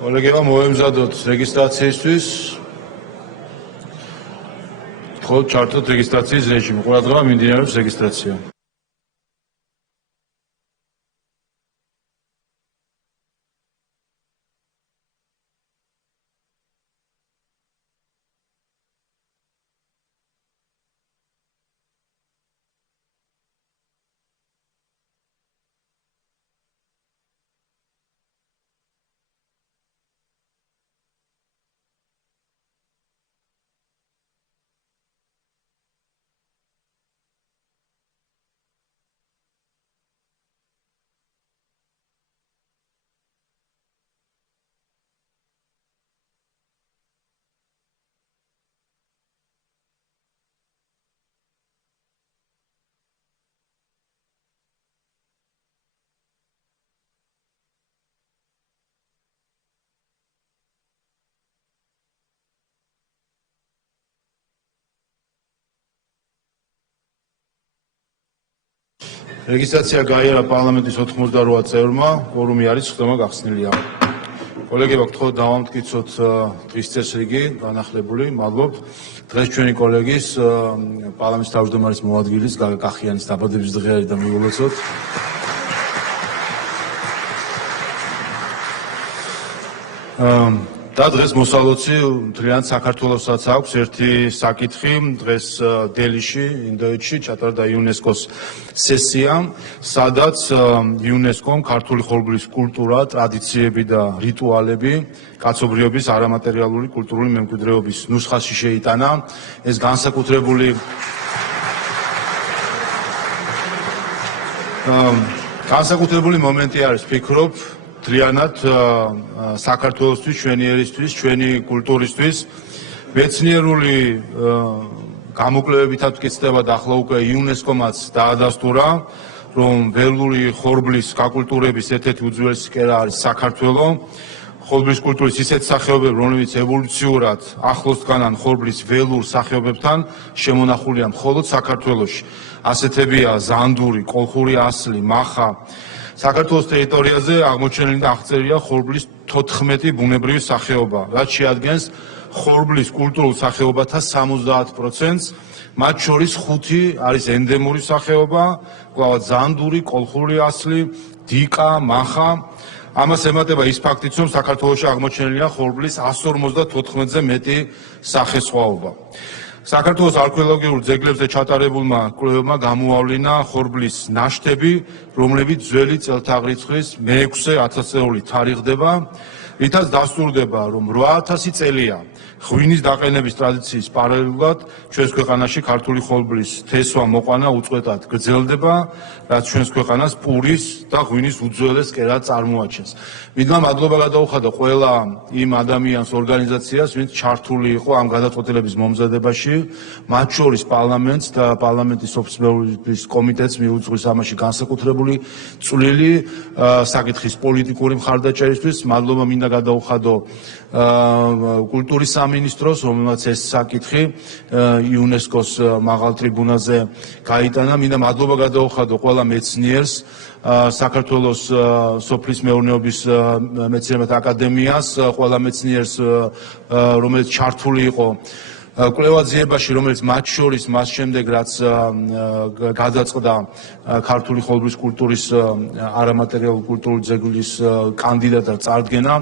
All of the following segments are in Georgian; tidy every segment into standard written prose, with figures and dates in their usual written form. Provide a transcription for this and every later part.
კოლეგებმა მოემზადოთ რეგისტრაციისთვის. ხო, ჩართოთ რეგისტრაციის რეჟიმი. ყურადღება მიმდინარეობს რეგისტრაცია. რეგისტრაცია გაიარა პარლამენტის 88 წევრმა, კვორუმი არის, ხდომა გახსნილია. კოლეგებმა გთხოვთ დავამტკიცოთ დღის წესრიგი, განახლებული, მადლობ. დღეს ჩვენი კოლეგის პარლამენტის თავმჯდომარის მოადგილის გაგა კახიანის დაბადების დღე არის და მივულოცოთ. და დღეს მოსალოცი მთლიან საქართველოსაც აქვს ერთი საკითხი. დღეს დელიში, ინდოეთში ჩატარდა იუნესკოს სესია, სადაც იუნესკომ ქართული ხორბლის კულტურა, ტრადიციები და რიტუალები კაცობრიობის არამატერიალური კულტურული მემკვიდრეობის ნუსხაში შეიტანა. ეს განსაკუთრებული მომენტი არის, ფიქრობ, მთლიანად საქართველოსთვის, ჩვენი ერისთვის, ჩვენი კულტურისთვის. მეცნიერული გამოკვლევებითაც ვკითხება და ახლა უკვე იუნესკომაც დაადასტურა, რომ ველური ხორბლის გაკულტურების ერთ-ერთი უძველესი კერა არის საქართველო. ხორბლის კულტურის ისეთ სახეობები, რომლებიც ევოლუციურად ახლოს დგანან ხორბლის ველურ სახეობებთან, შემონახულია მხოლოდ საქართველოში. ასეთებია ზანდური, კოლხური ასლი, მახა. საქართველოს ტერიტორიაზე აღმოჩენილი და აღწერილია ხორბლის 14 ბუნებრივი სახეობა, რაც შეადგენს ხორბლის კულტურულ სახეობათა 70%-ს, მათ შორის 5 არის ენდემური სახეობა, კვლავ ზანდური, კოლხური ასლი, დიკა, მახა. ამას ემატება ის ფაქტიც, რომ საქართველოში აღმოჩენილია ხორბლის 154-ზე მეტი სახესხვაობა. საქართველოს არქეოლოგიურ ძეგლებზე ჩატარებულმა კვლევებმა გამოავლინა ხორბლის ნაშთები, რომლებიც ძველი წელთაღრიცხვის მე-6 ათასწლეული თარიღდება, რითაც დასტურდება, რომ 8000 წელია ღვინის დაყენების ტრადიციის პარალელურად ჩვენს ქვეყანაში ქართული ხორბლის თესვა მოყვანა უწყვეტად გრძელდება, რაც ჩვენს ქვეყანას პურის და ღვინის უძველეს კერად წარმოაჩენს. მიდმა მადლობა გადაუხადა ყველა იმ ადამიანს, ორგანიზაციას, ვინც ჩართული იყო ამ გადაწყვეტილების მომზადებაში, მათ შორის პარლამენტს და პარლამენტის ოფისმეურობის კომიტეტს მიუძღვის ამაში განსაკუთრებული წვლილი საკითხის პოლიტიკური მხარდაჭერისთვის. მადლობა მინდა გადაუხადო კულტურის სამინისტროს, რომელმაც ეს საკითხი იუნესკოს მაღალ ტრიბუნაზე გაიტანა. მინდა მადლობა გადაუხადო ყველა მეცნიერს, საქართველოს სოფლის მეურნეობის მეცნიერებათა აკადემიას, ყველა მეცნიერს, რომელიც ჩართული იყო კვლევაძიებაში, რომელიც მათ შორის მას შემდეგ, რაც გადაწყდა ქართული ხორბლის კულტურის არამატერიალური კულტურული ძეგლის კანდიდატად წარდგენა,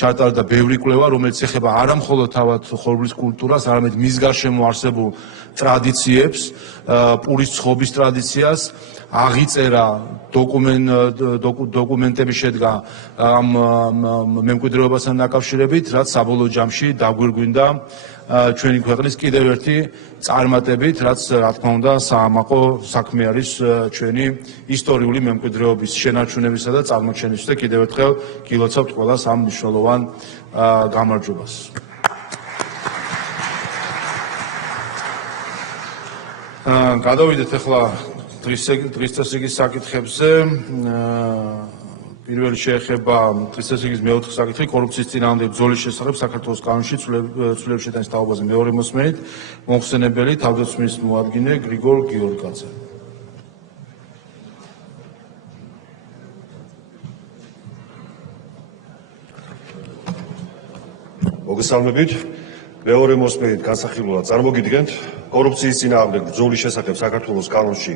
ჩატარდა ბევრი კვლევა, რომელიც ეხება არა მხოლოდ თავად ხორბლის კულტურას, არამედ მის გარშემო არსებულ ტრადიციებს, პურის ცხობის ტრადიციას. აღიწერა დოკუმენტები შედგა ამ მემკვიდრეობასთან დაკავშირებით, რაც საბოლოო ჯამში დაგვირგვინდა ჩვენი ქვეყნის კიდევ ერთი წარმატებით, რაც რა თქმა უნდა საამაყო საქმე არის ჩვენი ისტორიული მემკვიდრეობის შენარჩუნებისა და წარმოჩენისთვის და კიდევ ერთხელ გილოცავთ ყველას ამ მნიშვნელოვან გამარჯვებას. გადავიდეთ ახლა დღის წესრიგის საკითხებზე. პირველი შეეხება დღის წესრიგის მე-4 საკითხი, კორუფციის წინააღმდეგ ბრძოლის შესახებ საქართველოს კანონში ცვლილების შეტანის თაობაზე. მეორე მოსმენით მოხსენებელი თავდაცვის მოადგილე გრიგორ გიორგაძე. მოგესალმებით. მეორე მოსმენით განსახილველად წარმოგიდგენთ კორუფციის წინააღმდეგ ბრძოლის შესახებ საქართველოს კანონში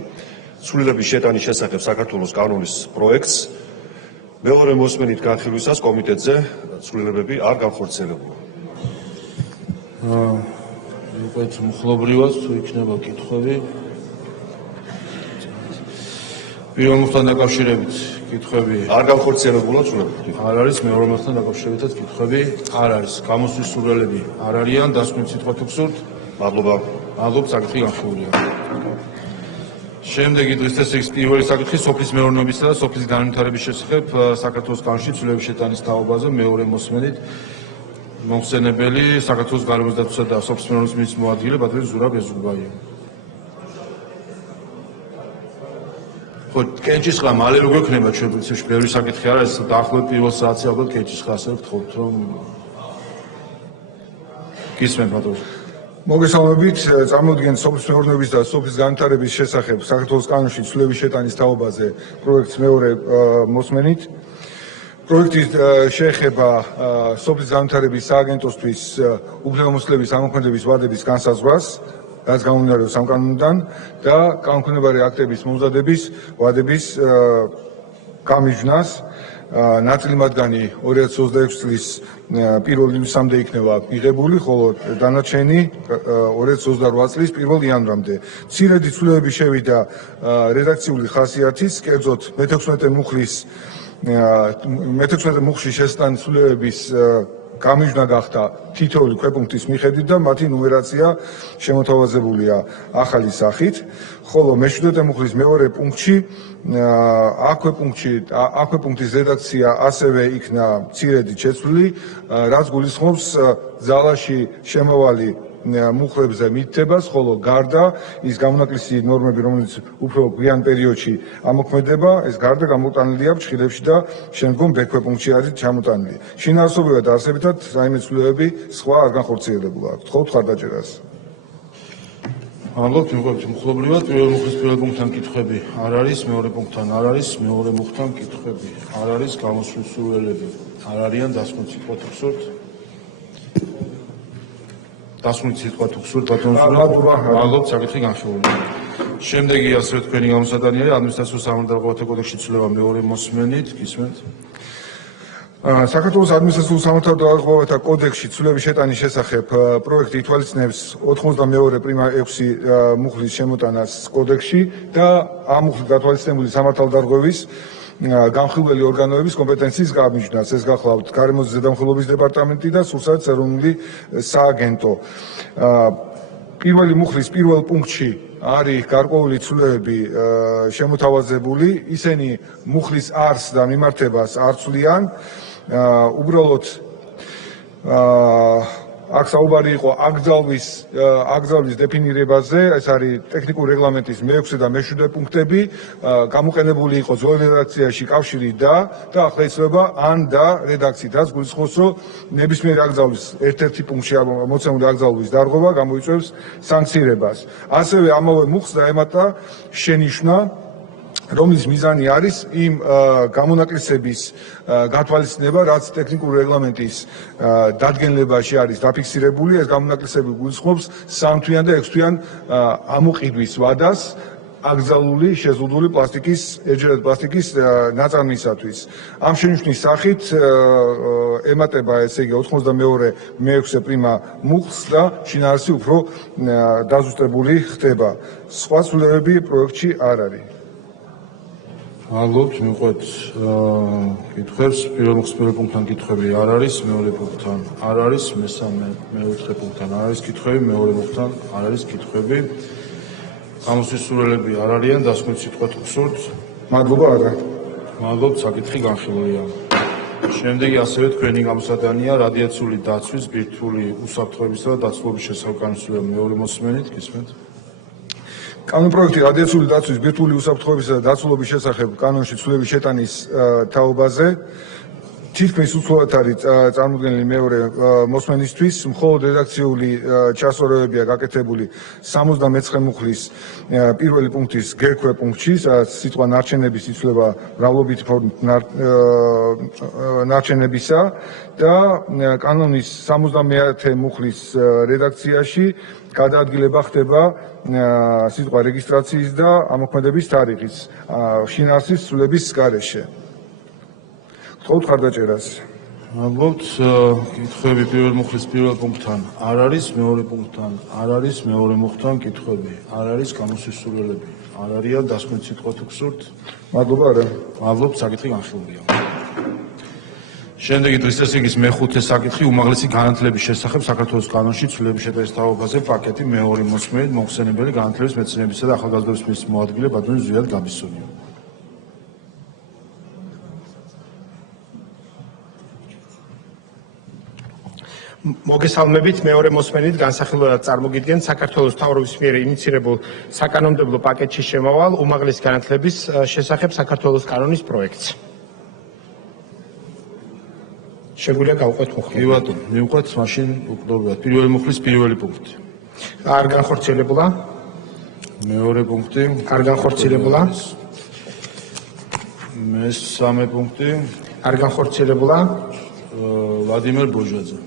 ცვლილების შეტანის შესახებ საქართველოს კანონის პროექტს. მეორე მოსმენით განხილვისას კომიტეტზე ცვლილებები არ განხორციელებულა. უკვე მხლობრივად თუ იქნება კითხვები. პირველ მოსთან დაკავშირებით კითხვები არ განხორციელებულა ცვლილებები. არ არის, მეორე მოსთან დაკავშირებითაც კითხვები არ არის. გამოსვლის სურვილები არ არიან, დასკვნით სიტყვა თუ გსურთ? მადლობა. მადლობთ, საკითხი განხილულია. შემდეგი დღის წესრიგის პირველი საკითხი სოფლის მეურნეობისა და სოფლის განვითარების შესახებ საქართველოს კანონში ცვლილების შეტანის თაობაზე მეორე მოსმენით მომხსენებელი საქართველოს გარემოს დაცვისა და სოფლის მეურნეობის მინისტრის მოადგილე ბატონი ზურაბ ეზურბაია. ხო, კენჭისყრა მალე როგორ იქნება ჩვენ პრინციპში ბევრი საკითხი არ არის, დაახლოებით პირველ საათზე ალბათ კენჭისყრა ასე ვთხოვთ, რომ გისმენთ ბატონო. მოგესალმებით, წარმოვიდგენთ სოფლის მეურნეობის და სოფლის განვითარების შესახებ საქართველოს კანონში ცვლილების შეტანის თაობაზე პროექტს მეორე მოსმენით. პროექტი შეეხება სოფლის განვითარების სააგენტოსთვის უფლებამოსილების ამოქმედების ვადების განსაზღვრას, რაც გამომდინარეობს ამ კანონიდან და კანონქვემდებარე აქტების მომზადების ვადების გამიჯვნას. ნაწილი მათგანი 2026 წლის 1 ივნისამდე იქნება მიღებული, ხოლო დანარჩენი 2028 წლის 1 იანვრამდე. მცირედი ცვლილებები შევიდა რედაქციული ხასიათის, კერძოდ მე-16 მუხლში შესტანის ცვლილებების გამიჯვნა გახდა თითოეული ქვეპუნქტის მიხედვით და მათი ნუმერაცია შემოთავაზებულია ახალი სახით, ხოლო მე-17 მუხლის მეორე პუნქტში აქვე პუნქტის რედაქცია ასევე იქნა მცირედით შეცვლილი, რაც გულისხმობს ძალაში შემავალი მუხლებზე მითითებას, ხოლო გარდა ის გამონაკლისი ნორმები, რომელიც უფრო გვიან პერიოდში ამოქმედება, ეს გარდა გამოტანილია ფრჩხილებში და შემდგომ ბექვეპუნქტში არის ჩამოტანილი. შინაარსობრივად და არსებითად რაიმე ცვლილებები სხვა არ განხორციელებულა. გთხოვთ ხარდაჭერას. მადლობთ, მივყვებით მხლობრივად. პირველ მუხლის პირველ პუნქტთან კითხვები არ არის, მეორე პუნქტთან არ არის, მეორე მუხლთან კითხვები არ არის, გამოსვლის სურვილები არ არიან, დასკვნით სიტყვა თუ გსურთ? დასკვნით სიტყვა თუ გსურთ, ბატონო ზურაბ? მადლობთ, საკითხი განხილულია. შემდეგი ასევე თქვენი გამოსატანი არის ადმინისტრაციულ სამართალდაღოვათა კოდექსში ცვლილება მეორე მოსმენით, გისმენთ? საქართველოს ადმინისტრაციულ სამართალდაღოვათა კოდექსში ცვლილების შეტანის შესახებ პროექტი ითვალისწინებს 92 პრიმა 6 მუხლის შემოტანას კოდექსში და ამ მუხლით გათვალისწინებული სამართალდაღოების განხილველი ორგანოების კომპეტენციის გამიჯვნას. ეს გახლავთ გარემოს ზედამხედველობის დეპარტამენტი და სულსაათ ეროვნული სააგენტო. პირველი მუხლის პირველ პუნქტში არის გარკვეული ცვლილებები შემოთავაზებული, ისინი მუხლის არსს და მიმართებას არ ცვლიან, უბრალოდ აქ საუბარი იყო აკრძალვის დეფინირებაზე, ეს არის ტექნიკური რეგლამენტის მე-6 და მე-7 პუნქტები, გამოყენებული იყო ძველ რედაქციაში კავშირი და ახლა იცვლება ან და რედაქციით, რაც გულისხმობს, რომ ნებისმიერი აკრძალვის ერთ-ერთი პუნქტში მოცემული აკრძალვის დარღვევა გამოიწვევს სანქცირებას. ასევე ამავე მუხლს დაემატა შენიშვნა, რომლის მიზანი არის იმ გამონაკლისების გათვალისწინება, რაც ტექნიკური რეგლამენტის დადგენილებაში არის დაფიქსირებული. ეს გამონაკლისები გულისხმობს 3 თვიან და 6 თვიან ამოყიდვის ვადას აკრძალული შეზღუდული პლასტიკის, ეჯერად პლასტიკის ნაწარმისათვის. ამ შენიშვნის სახით ემატება, ესე იგი 92 მე-6 პრიმა მუხლს და შინაარსი უფრო დაზუსტებული ხდება. სხვა ცვლილებები პროექტში არ არის. მადლობთ, მივყვეთ კითხვებს. პირველ მუხლის პირველ პუნქტთან კითხვები არ არის, მეორე პუნქტთან არ არის, მესამე, მეოთხე პუნქტთან არ არის კითხვები, მეორე მუხლთან არ არის კითხვები. გამოსვლის სურვილები არ არიან, დასკვნით სიტყვა თუ გსურთ? მადლობა, არა. მადლობთ, საკითხი განხილულია. შემდეგი ასევე თქვენი გამოსატანია რადიაციული დაცვის, ბირთვული უსაფრთხოებისა და დაცულობის შესახებ განხილვა მეორე მოსმენით, გისმენთ? კანონპროექტი რადიაციული დაცვის, ბირთვული უსაფრთხოებისა და დაცულობის შესახებ კანონში ცვლილების შეტანის თაობაზე თითქმის უცვლად არის წარმოდგენილი მეორე მოსმენისთვის, მხოლოდ რედაქციული ჩასწორებებია გაკეთებული 69 მუხლის პირველი პუნქტის გერქვე პუნქტში, სადაც სიტყვა ნარჩენების იცვლება მრავლობითი ფორმით ნარჩენებისა და კანონის 70 მუხლის რედაქციაში გადაადგილება ხდება სიტყვა რეგისტრაციის და ამოქმედების თარიღის შინაარსის ცვლილების გარეშე. გთხოვთ ხარდაჭერას. მადლობთ. კითხვები პირველ მუხლის პირველ პუნქტთან არ არის, მეორე პუნქტთან არ არის, მეორე მუხლთან კითხვები არ არის, გამოსვის სურვილები არ არიან, დასკვნის სიტყვა თუ გსურთ. მადლობა არა. მადლობთ, საკითხი განხილულია. შემდეგი დღის წესრიგის მეხუთე საკითხი უმაღლესი განათლების შესახებ საქართველოს კანონში ცვლილების შეტევის თაობაზე პაკეტი მეორე მოსმენით მოხსენებელი განათლების მეცნიერებისა და ახალგაზრდობის მინისტრის მოადგილე ბატონი ზვიად გაბისონია. მოგესალმებით, მეორე მოსმენით განსახილველად წარმოგიდგენთ საქართველოს მთავრობის მიერ ინიცირებულ საკანონმდებლო პაკეტში შემავალ უმაღლესი განათლების შესახებ საქართველოს კანონის პროექტს. შეგვიძლია გავყვეთ კი მოხმარება. ბატონო, მივყვეთ მაშინ უკდობლად. პირველი მუხლის პირველი პუნქტი. არ განხორციელებულა, მეორე პუნქტი. არ განხორციელებულა, მესამე პუნქტი. არ განხორციელებულა, ვლადიმერ ბოჟაძე.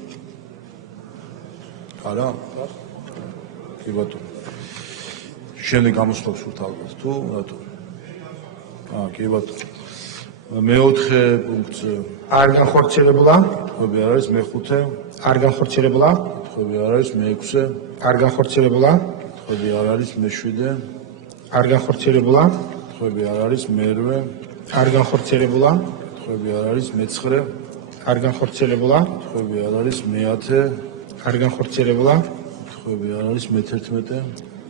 არა? კი ბატონო. შემდეგ გამოსვლებს ვთ ალბათ თუ რატო? კი ბატონო. მეოთხე პუნქტზე არ განხორციელებულა, კითხვები არ არის, მეხუთე არ განხორციელებულა, კითხვები არ არის, მეექვსე არ განხორციელებულა, კითხვები არ არის, მეშვიდე არ განხორციელებულა, კითხვები არ არის, მერვე არ განხორციელებულა, კითხვები არ არის, მეცხრე არ განხორციელებულა, კითხვები არ არის, მეათე არ განხორციელებულა, კითხვები არ არის, მეთერთმეტე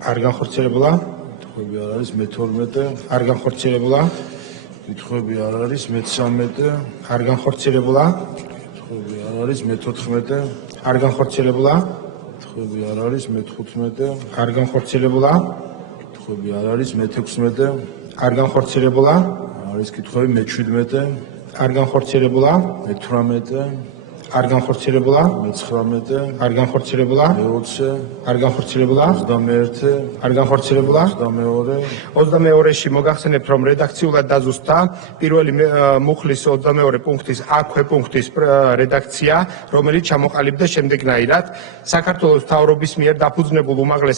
არ განხორციელებულა, კითხვები არ არის, მეთორმეტე არ განხორციელებულა, კითხვები არ არის, მეცამეტე არ განხორციელებულა, კითხვები არ არის, მეთოთხმეტე არ განხორციელებულა, კითხვები არ არის, მეთხუთმეტე არ განხორციელებულა, კითხვები არ არის, მეთექვსმეტე არ განხორციელებულა, არის კითხვები მეჩვიდმეტე არ განხორციელებულა, მეთვრამეტე არ განხორციელებულა, მეცხრამეტე არ განხორციელებულა, მეოცე არ განხორციელებულა, 21 არ განხორციელებულა. 22 22-ში მოგახსენებთ, რომ რედაქციულად დაზუსტა პირველი მუხლის 22 პუნქტის აქვე პუნქტის რედაქცია, რომელიც ჩამოყალიბდა შემდეგნაირად: საქართველოს მთავრობის მიერ დაფუძნებულ უმაღლეს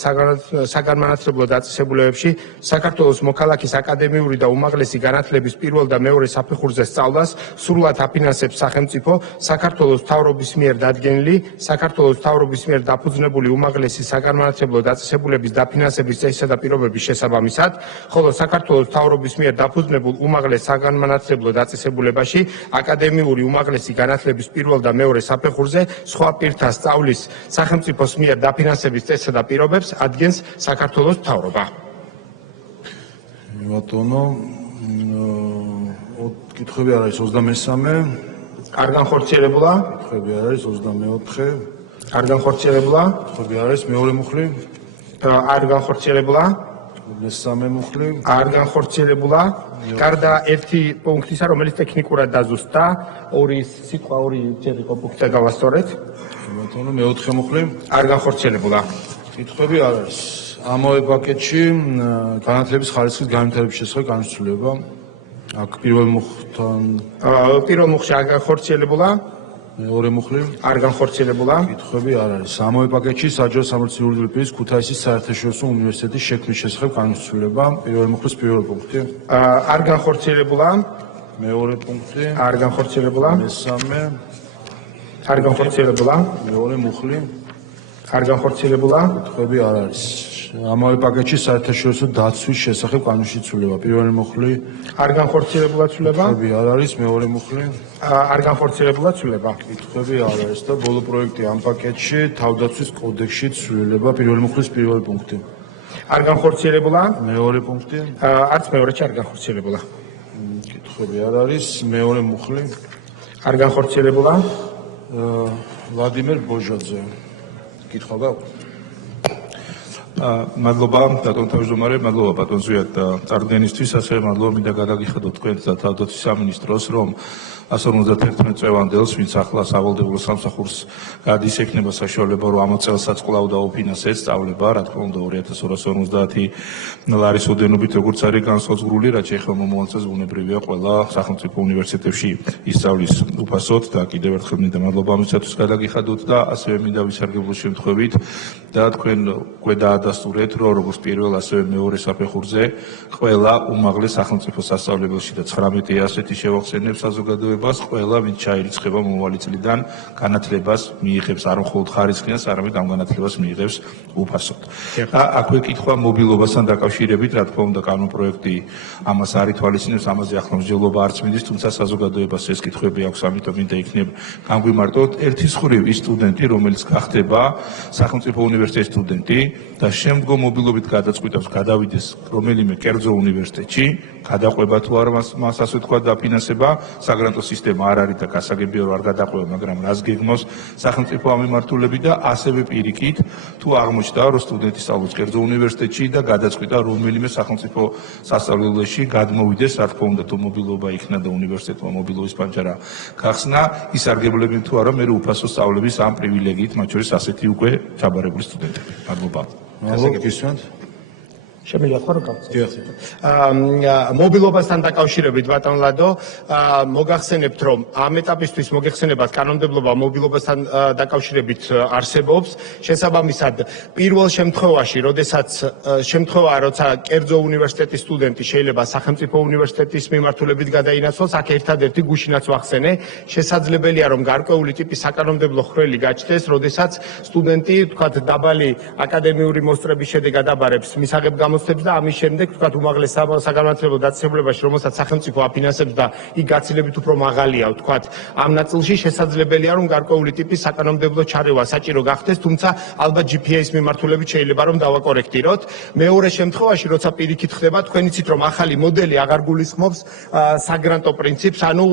საგანმანათლებლო დაწესებულებებში საქართველოს მოქალაქის აკადემიური და უმაღლესი განათლების პირველ და მეორე საფეხურზე სწავლას სრულად აფინანსებს სახელმწიფო, საქართველოს მთავრობის მიერ დადგენილი, საქართველოს მთავრობის მიერ დაფუძნებული უმაღლესი საგანმანათლებლო დაწესებულების დაფინანსების წესისა და პირობების შესაბამისად, ხოლო საქართველოს მთავრობის მიერ დაფუძნებულ უმაღლეს საგანმანათლებლო დაწესებულებაში აკადემიური უმაღლესი განათლების პირველ და მეორე საფეხურზე სხვა პირთა სწავლის სახელმწიფოს მიერ დაფინანსების წესსა და პირობებს ადგენს საქართველოს მთავრობა. ბატონო, კითხვები არ არის 23 არ განხორციელებულა, კითხვები არ არის 24 არ განხორციელებულა, კითხვები არ არის მეორე მუხლი არ განხორციელებულა, მესამე მუხლი არ განხორციელებულა. გარდა ერთი პუნქტისა, რომელიც ტექნიკურად დაზუსტა, ორი სიტყვა, ორი ჯერი პუნქტი გავასწორეთ, ბატონო, მეოთხე მუხლი არ განხორციელებულა. კითხვები არ არის. ამავე პაკეტში განათლების ხარისხის განვითარების შესახებ განსაცვლელობა. აქ პირველ მუხლთან პირველ მუხლში არ განხორციელებულა, მეორე მუხლი არ განხორციელებულა. კითხვები არ არის. ამავე პაკეტში საჯარო სამართლის იურიდიული პირის ქუთაისის საერთაშორისო უნივერსიტეტის შექმნის შესახებ განსაცვლელობა. პირველ მუხლის პირველი პუნქტი, არ განხორციელებულა, მეორე პუნქტი, არ განხორციელებულა, მესამე, არ განხორციელებულა, მეორე მუხლი, არ განხორციელებულა, კითხვები არ არის. ამავე პაკეტში საერთაშორისო დაცვის შესახებ განსაცვლელობა. პირველი მუხლი არ განხორციელებულა ცვლილება, კითხვები არ არის, მეორე მუხლი არ განხორციელებულა ცვლილება. კითხვები არ არის და ბოლო პროექტი ამ პაკეტში თავდაცვის კოდექსში ცვლილება. პირველი მუხლის პირველი პუნქტი, არ განხორციელებულა, მეორე პუნქტი, არც მეორეში არ განხორციელებულა. კითხვები არ არის, მეორე მუხლი არ განხორციელებულა, ვლადიმერ ბოჟაძე. კითხვა გაქვს? მადლობა ბატონ თავმჯდომარე, მადლობა ბატონ ზვიად წარდგენისთვის, ასევე მადლობა მინდა გადაგიხადოთ თქვენ და თავდაცვის სამინისტროს, რომ 151 წლევანდელს, ვინც ახლა სავალდებულო სამსახურს გადის, ექნება საშუალება, რომ ამ წელსაც კვლავ დაუფინანსეს სწავლება, რა თქმა უნდა 2250 ლარის ოდენობით, როგორც არის განსაზღვრული, რაც ეხლა მომავალ წელს ბუნებრივია ყველა სახელმწიფო უნივერსიტეტებში ისწავლის უფასოდ და კიდევ ერთხელ მინდა მადლობა ამისათვის გადაგიხადოთ და ასევე მინდა ვისარგებლო შემთხვევით და თქვენ უკვე დაადასტურეთ, რომ როგორც პირველ, ასევე მეორე საფეხურზე ყველა უმაღლეს სახელმწიფო სასწავლებელში და 19 ასეთი შევახსენებ საზოგადოებას, ყველა ვინც ჩაირიცხება მომავალი წლიდან განათლებას მიიღებს არ მხოლოდ ხარისხიანს, არამედ ამ განათლებას მიიღებს უფასოდ. აქვე კითხვა მობილობასთან დაკავშირებით, რა თქმა უნდა, კანონპროექტი ამას არ ითვალისწინებს, ამაზე ახლა მსჯელობა არც მიდის, თუმცა საზოგადოებას ეს კითხვები აქვს, ამიტომ მინდა იქნებ გამგვიმარტოთ. ერთი მხრივ ის სტუდენტი, რომელიც გახდება სახელმწიფო უნივერსიტეტის სტუდენტი და შემდგომ მობილობით გადაწყვიტავს გადავიდეს რომელიმე კერძო უნივერსიტეტში, გადაყვება თუ არა მას ასე თქვა დაფინანსება, საგრანტო სისტემა არ არის და გასაგებია რომ არ გადაყვება, მაგრამ რას გეგმავს სახელმწიფო ამემართულები და ასევე პირიქით, თუ აღმოჩნდა რომ სტუდენტი სწავლობს კერძო უნივერსიტეტში და გადაწყვიტა რომელიმე სახელმწიფო სასწავლებელში გადმოვიდეს, რა თქმა უნდა თუ მობილობა იქნა და უნივერსიტეტმა მობილობის პანჯარა გახსნა, ისარგებლები თუ არა მე უფასო სწავლების ამ პრივილეგიით, მათ შორის ასეთი უკვე ჩაბარებული სტუდენტები. მადლობა. შემიძლია ხო რა გავხსენოთ. მობილობასთან დაკავშირებით ბატონ ლადო, მოგახსენებთ რომ ამ ეტაპისთვის მოგეხსენებათ კანონმდებლობა მობილობასთან დაკავშირებით არსებობს. შესაბამისად, პირველ შემთხვევაში, როდესაც შემთხვევაა, როცა კერძო უნივერსიტეტის სტუდენტი შეიძლება სახელმწიფო უნივერსიტეტის მიმართულებით გადაინაცვლოს, აქ ერთადერთი გუშინაც ვახსენე, შესაძლებელია რომ გარკვეული ტიპის საკანონმდებლო ხრელი გაჩნდეს, როდესაც სტუდენტი, თქვათ, დაბალი აკადემიური მოსწრების შედეგად აბარებს მისაღებ გამოცდებს და ამის შემდეგ თქვათ უმაღლეს საგანმანათლებლო დაწესებულებაში, რომელსაც სახელმწიფო აფინანსებს და იქ გაცილებით უფრო მაღალია, თქვათ, ამ ნაწილში შესაძლებელია რომ გარკვეული ტიპის საკანონმდებლო ჩარევა საჭირო გახდეს, თუმცა ალბათ GPA-ის მიმართულებით შეიძლება რომ დავაკორექტიროთ. მეორე შემთხვევაში, როცა პირიქით ხდება, თქვენ იცით რომ ახალი მოდელი აღარ გულისხმობს საგრანტო პრინციპს, ანუ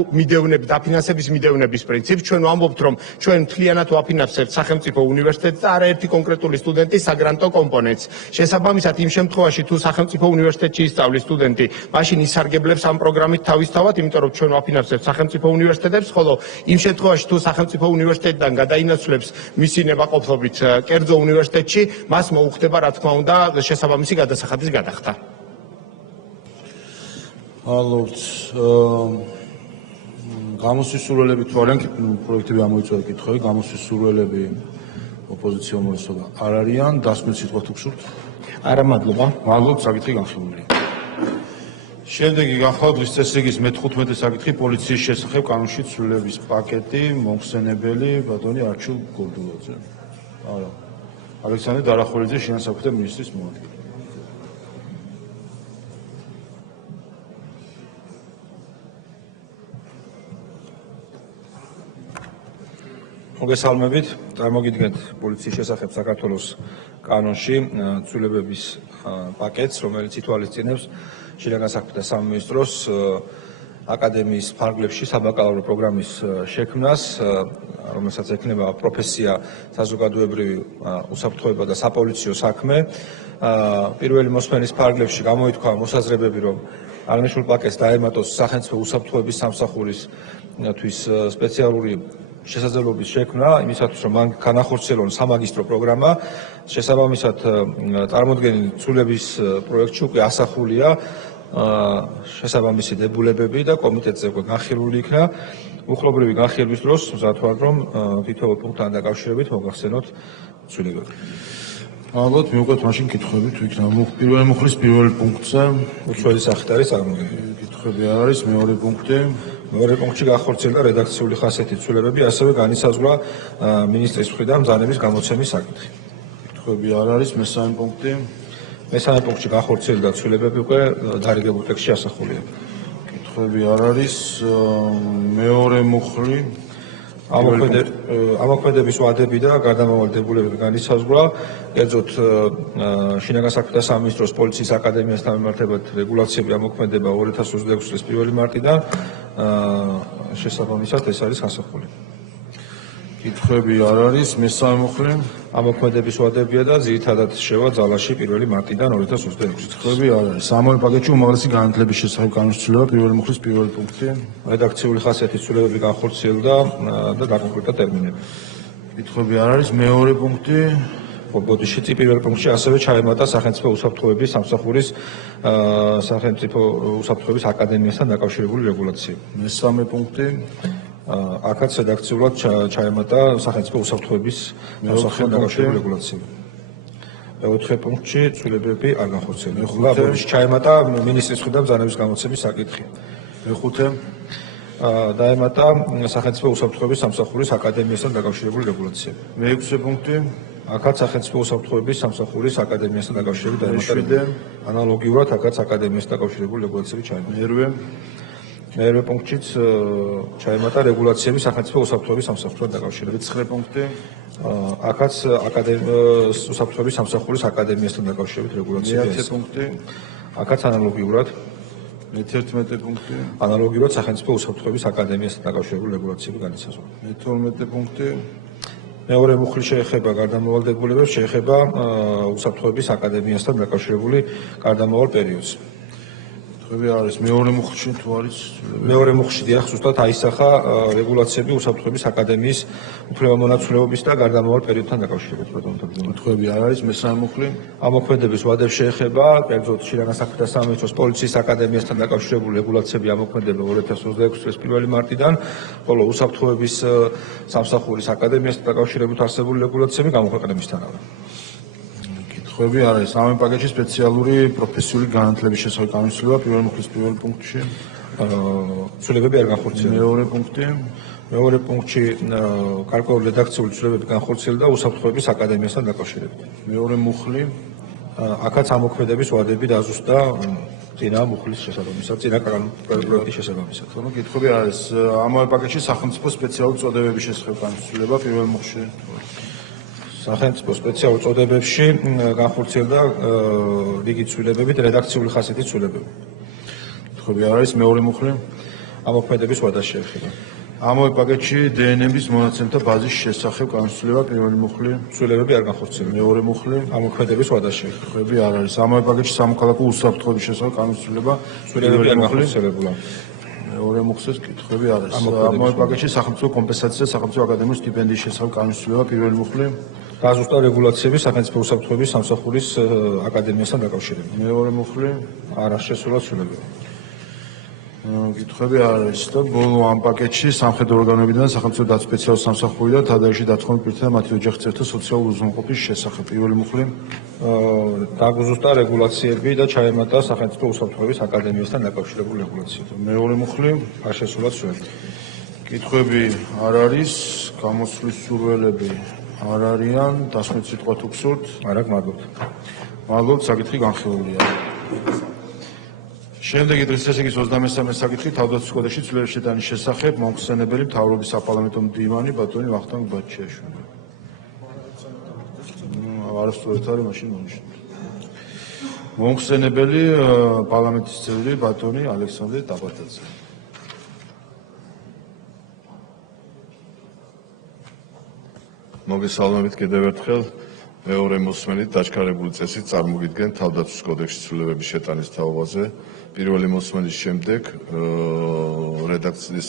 დაფინანსების მიდევნების პრინციპს. ჩვენ ვამბობთ რომ ჩვენ მთლიანად ვაფინანსებთ სახელმწიფო უნივერსიტეტს და არაერთი კონკრეტული სტუდენტის საგრანტო კომპონენტს. შესაბამისად, იმ შემთხვევაში თუ სახელმწიფო უნივერსიტეტში ისწავლის სტუდენტი, მაშინ ისარგებლებს ამ პროგრამით თავისთავად, იმიტომ რომ ჩვენ ვაფინანსებთ სახელმწიფო უნივერსიტეტებს, ხოლო იმ შემთხვევაში თუ სახელმწიფო უნივერსიტეტიდან გადაინაცვლებს მისი ნებაყოფლობით კერძო უნივერსიტეტში, მას მოუხდება, რა თქმა უნდა, შესაბამისი გადასახადის გადახდა. ალბათ გამოსვის სურვილები თუ არიან, პროექტები ამოიწურა კითხვები, გამოსვის სურვილები ოპოზიცია უმეტესობა არ არიან, დასმით სიტყვა თუ გსურთ? არა, მადლობა. მადლობთ, საკითხი განხილულია. შემდეგი განხილვის წესრიგის მე-15 საკითხი პოლიციის შესახებ კანონში ცვლილების პაკეტი, მომხსენებელი ბატონი არჩილ გორდულაძე. არა. ალექსანდრე დარახოლიძე, შინაგან საქმეთა მინისტრის მოადგილე. მოგესალმებით, წარმოგიდგენთ პოლიციის შესახებ საქართველოს კანონში ცვლილებების პაკეტს, რომელიც ითვალისწინებს შინაგან საქმეთა სამინისტროს აკადემიის ფარგლებში საბაკალავრო პროგრამის შექმნას, რომელსაც ექნება პროფესია, საზოგადოებრივი უსაფრთხოება და საპოლიციო საქმე. პირველი მოსმენის ფარგლებში გამოითქვა მოსაზრებები, რომ აღნიშნულ პაკეტს დაემატოს სახელმწიფო უსაფრთხოების სამსახურისთვის სპეციალური შესაძლებლობის შექმნა იმისათვის, რომ მან განახორციელონ სამაგისტრო პროგრამა. შესაბამისად, წარმოდგენილი ცვლილების პროექტში უკვე ასახულია შესაბამისი დებულებები და კომიტეტზე უკვე განხილული იქნა. უხლობრივი განხილვის დროს მზად ვარ, რომ თითოეულ პუნქტთან დაკავშირებით მოგახსენოთ ცვლილებები. ალბათ მივუყვეთ მაშინ კითხვები თუ იქნება. პირველი მუხლის პირველ პუნქტზე უცხოელი სახით არის წარმოდგენილი. კითხვები არ არის, მეორე პუნქტი. მეორე პუნქტში განხორციელდა რედაქციული ხასიათის ცვლილებები, ასევე განისაზღვრა მინისტრის მხრიდან ბრძანების გამოცემის საკითხი. კითხვები არ არის, მესამე პუნქტი. მესამე პუნქტში განხორციელდა ცვლილებები უკვე დარიგებულ ტექსტში ასახულია. კითხვები არ არის, მეორე მუხლი. ამოქმედების ვადები და გარდამავალი დებულებები განისაზღვრა, კერძოდ შინაგან საქმეთა სამინისტროს პოლიციის აკადემიასთან მიმართებად რეგულაციები ამოქმედება 2026 წლის 1 მარტიდან, შესაბამისად ეს არის ასახული. კითხვები არ არის, მესამე მუხლი. ამოქმედების ვადებია და ძირითადად შევა ძალაში 1 მარტიდან 2026 წელს. კითხვები არ არის. ამავე პაკეტში უმაღლესი განათლების შესახებ განსაცვლელია პირველი მუხლის პირველი პუნქტი. რედაქციული ხასიათის ცვლილებები განხორციელდა და დაკონკრეტდა ტერმინები. კითხვები არ არის, მეორე პუნქტი. ბოდიში პირველ პუნქტში ასევე ჩაემატა სახელმწიფო უსაფრთხოების სამსახურის სახელმწიფო უსაფრთხოების აკადემიასთან დაკავშირებული რეგულაციები. მესამე პუნქტი. აქაც რედაქციულად ჩაემატა სახელმწიფო უსაფრთხოების სამსახურთან დაკავშირებული რეგულაციები. მეოთხე პუნქტში ცვლილებები არ განხორციელდა. ბოდიში ჩაემატა მინისტრის მხრიდან ბრძანების გამოცემის საკითხი. მეხუთე. დაემატა სახელმწიფო უსაფრთხოების სამსახურის აკადემიასთან დაკავშირებული რეგულაციები. მეექვსე პუნქტი. აქაც სახელმწიფო უსაფრთხოების სამსახურის აკადემიასთან დაკავშირებული დაემატა. მეშვიდე. ანალოგიურად აქაც აკადემიასთან დაკავშირებული რეგულაციები ჩაემატა. მერვე. მერვე პუნქტშიც ჩაემატა რეგულაციები სახელმწიფო უსაფრთხოების სამსახურთან დაკავშირებით. მეცხრე პუნქტი. აქაც უსაფრთხოების სამსახურის აკადემიასთან დაკავშირებით რეგულაციები. მეათე პუნქტი. აქაც ანალოგიურად მე-11 პუნქტი. ანალოგიურად სახელმწიფო უსაფრთხოების აკადემიასთან დაკავშირებული რეგულაციები განისაზღვრება. მე-12 პუნქტი. მეორე მუხლი შეეხება გარდამავალდებულებებს, შეეხება უსაფრთხოების აკადემიასთან დაკავშირებული გარდამავალ პერიოდს. კითხვები არის, მეორე მუხლში თუ არის? მეორე მუხლში დიახ, ზუსტად აისახა რეგულაციები უსაფრთხოების აკადემიის უფლებამონაცვლეობის და გარდამავალ პერიოდთან დაკავშირებით. კითხვები არ არის, მესამე მუხლი. ამოქმედების ვადებს შეეხება კერძოდ შინაგან საქმეთა სამინისტროს პოლიციის აკადემიასთან დაკავშირებული რეგულაციები ამოქმედება 2026 წლის 1 მარტიდან, ხოლო უსაფრთხოების სამსახურის აკადემიასთან დაკავშირებით არსებული რეგულაციები გამოქვეყნებისთანავე. კითხვები არ არის. ამავე პაკეტში სპეციალური პროფესიული განათლების შესახებ განსაცვლელია პირველი მუხლის პირველ პუნქტში. ცვლილებები არ განხორციელდა. მეორე პუნქტი. მეორე პუნქტში გარკვეული რედაქციული ცვლილებები განხორციელდა უსაფრთხოების აკადემიასთან დაკავშირებით. მეორე მუხლი. აქაც ამოქმედების ვადები დაზუსტა წინა მუხლის შესაბამისად, წინა პროექტის შესაბამისად. თუმცა კითხვები არ არის. ამავე პაკეტში სახელმწიფო სპეციალური წოდებების შესახებ განსაცვლელია პირველ მუხლში. სახელმწიფო სპეციალურ წოდებებში განხორციელდა რიგი ცვლილებებით, რედაქციული ხასიათის ცვლილებები. კითხვები არ არის, მეორე მუხლი. ამოქმედების ვადას შეეხება. ამავე პაკეტში დნმ-ის მონაცემთა ბაზის შესახებ განსაცვლელია პირველი მუხლი. ცვლილებები არ განხორციელდა. მეორე მუხლი. ამოქმედების ვადას შეეხება. კითხვები არ არის. ამავე პაკეტში სამოქალაქო უსაფრთხოების შესახებ განსაცვლელია ცვლილებები არ განხორციელებულა. მეორე მუხლის კითხვები არ არის. ამავე პაკეტში სახელმწიფო კომპენსაცია და სახელმწიფო აკადემიის სტიპენდიის შესახებ განსაცვლელია პირველი მუხლი. დაზუსტა რეგულაციები სახელმწიფო უსაფრთხოების სამსახურის აკადემიასთან დაკავშირებით. მეორე მუხლი. არ შესულა ცვლილებები. კითხვები არ არის და ბოლო ამ პაკეტში სამხედრო ორგანოებიდან სახელმწიფო დაცვის სპეციალური სამსახურიდან თადაიში დათხოვილი პირთა და მათი ოჯახისწერთთა სოციალური უზრუნველყოფის შესახებ პირველი მუხლი. დაგუზუსტა რეგულაციები და ჩაემატა სახელმწიფო უსაფრთხოების აკადემიასთან დაკავშირებული რეგულაციები. მეორე მუხლი. არ შესულა ცვლილებები. კითხვები არ არის, გამოსვლის სურვილები არ არიან, დასმით სიტყვა თუ გსურთ? არა, გმადლობთ. მადლობთ, საკითხი განხილულია. შემდეგი დღის წესრიგის 23-მე საკითხი თავდაცვის კოდექსში ცვლილების შეტანის შესახებ მომხსენებელი მთავრობის საპარლამენტო მდივანი ბატონი ვახტანგ ბაჩიაშვილი. არასწორად არის მაშინ მონიშნული. მომხსენებელი პარლამენტის წევრი ბატონი ალექსანდრე ტაბატაძე. მოგესალმებით კიდევ ერთხელ. მეორე მოსმენით დაჩქარებული წესით წარმოგიდგენ თავდაცვის კოდექსის ცვლილებების შეტანის თაობაზე. პირველი მოსმენის შემდეგ რედაქციის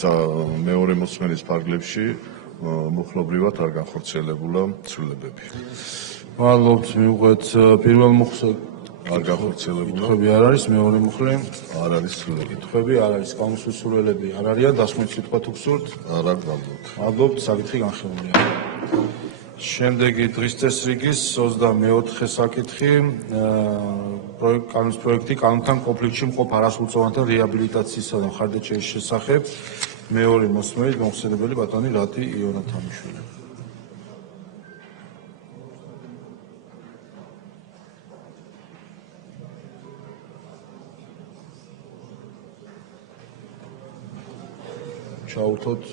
მეორე მოსმენის ფარგლებში მუხლობრივად არ განხორციელებულა ცვლილებები. მადლობთ, მივყვეთ პირველ მუხლს არ განხორციელებულა. კითხვები არ არის, მეორე მუხლი. არ არის ცვლილებები. კითხვები არ არის, გამოსვლის სურვილები არ არიან, დასმით სიტყვა თუ გსურთ? არა, გმადლობთ. მადლობთ, საკითხი განხილულია. შემდეგი დღის წესრიგის 24 საკითხი კანონის პროექტი კანონთან კონფლიქტში მყოფ არასრულწლოვანთა რეაბილიტაციისა და მხარდაჭერის შესახებ მეორე მოსმენით მომხსენებელი ბატონი რატი იონათამიშვილი. ჩაუთოთ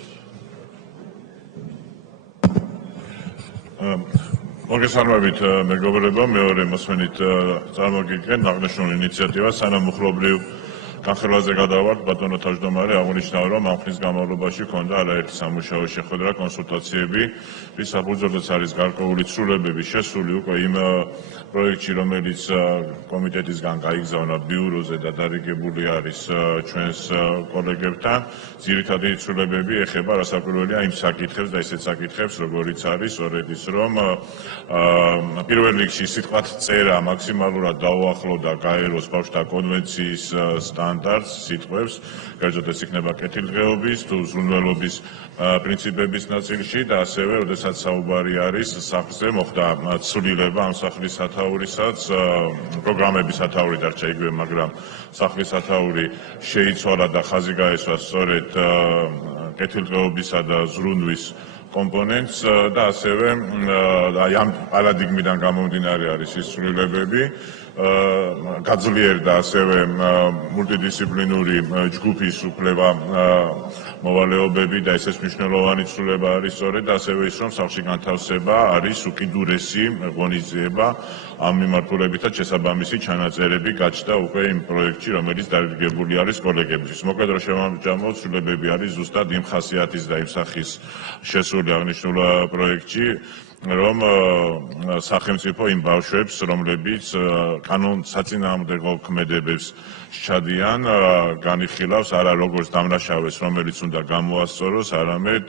მოგესალმებით მეგობრებო, მეორე მოსმენით წარმოგიდგენ აღნიშნულ ინიციატივას სანამ მუხლობრივ განხილვაზე გადავართ, ბატონო თავმჯდომარე, აღნიშნავ, რომ ამ ხნის განმავლობაში ჰქონდა არაერთი სამუშაო შეხვედრა, კონსულტაციები, რის საფუძველზეც არის გარკვეული ცვლილებები შესული უკვე იმ პროექტში, რომელიც კომიტეტისგან გაიგზავნა ბიუროზე და დარიგებული არის ჩვენს კოლეგებთან. ძირითადი ცვლილებები ეხება რასაკვირველია იმ საკითხებს და ისეთ საკითხებს, როგორიც არის სწორედ ის, რომ პირველ რიგში სიტყვათ წერა მაქსიმალურად დაუახლოვდა გაეროს ბავშვთა კონვენციის სტანდარტს, სიტყვებს, კერძოდ ეს იქნება კეთილდღეობის თუ ზრუნველობის პრინციპების ნაწილში და ასევე, როდესაც საუბარი არის სახლზე, მოხდა ცვლილება ამ სახლის სათაურისაც, პროგრამების სათაური დარჩა იგივე, მაგრამ სახლის სათაური შეიცვალა და ხაზი გაესვა სწორედ კეთილდღეობისა და ზრუნვის კომპონენტს და ასევე ამ პარადიგმიდან გამომდინარე არის ის ცვლილებები, გაძლიერდა ასევე მულტიდისციპლინური ჯგუფის უფლება მოვალეობები და ესეც მნიშვნელოვანი ცვლილება არის სწორედ ასევე ის, რომ სახლში განთავსება არის უკიდურესი ღონისძიება ამ მიმართულებითაც შესაბამისი ჩანაწერები გაჩნდა უკვე იმ პროექტში, რომელიც დარიგებული არის კოლეგებისთვის. მოკლედ რომ შევამჯამოთ, ცვლილებები არის ზუსტად იმ ხასიათის და იმ სახის შესული აღნიშნულ პროექტში, რომ სახელმწიფო იმ ბავშვებს, რომლებიც კანონსაწინააღმდეგო ქმედებებს სჩადიან, განიხილავს არა როგორც დამნაშავეს, რომელიც უნდა გამოასწოროს, არამედ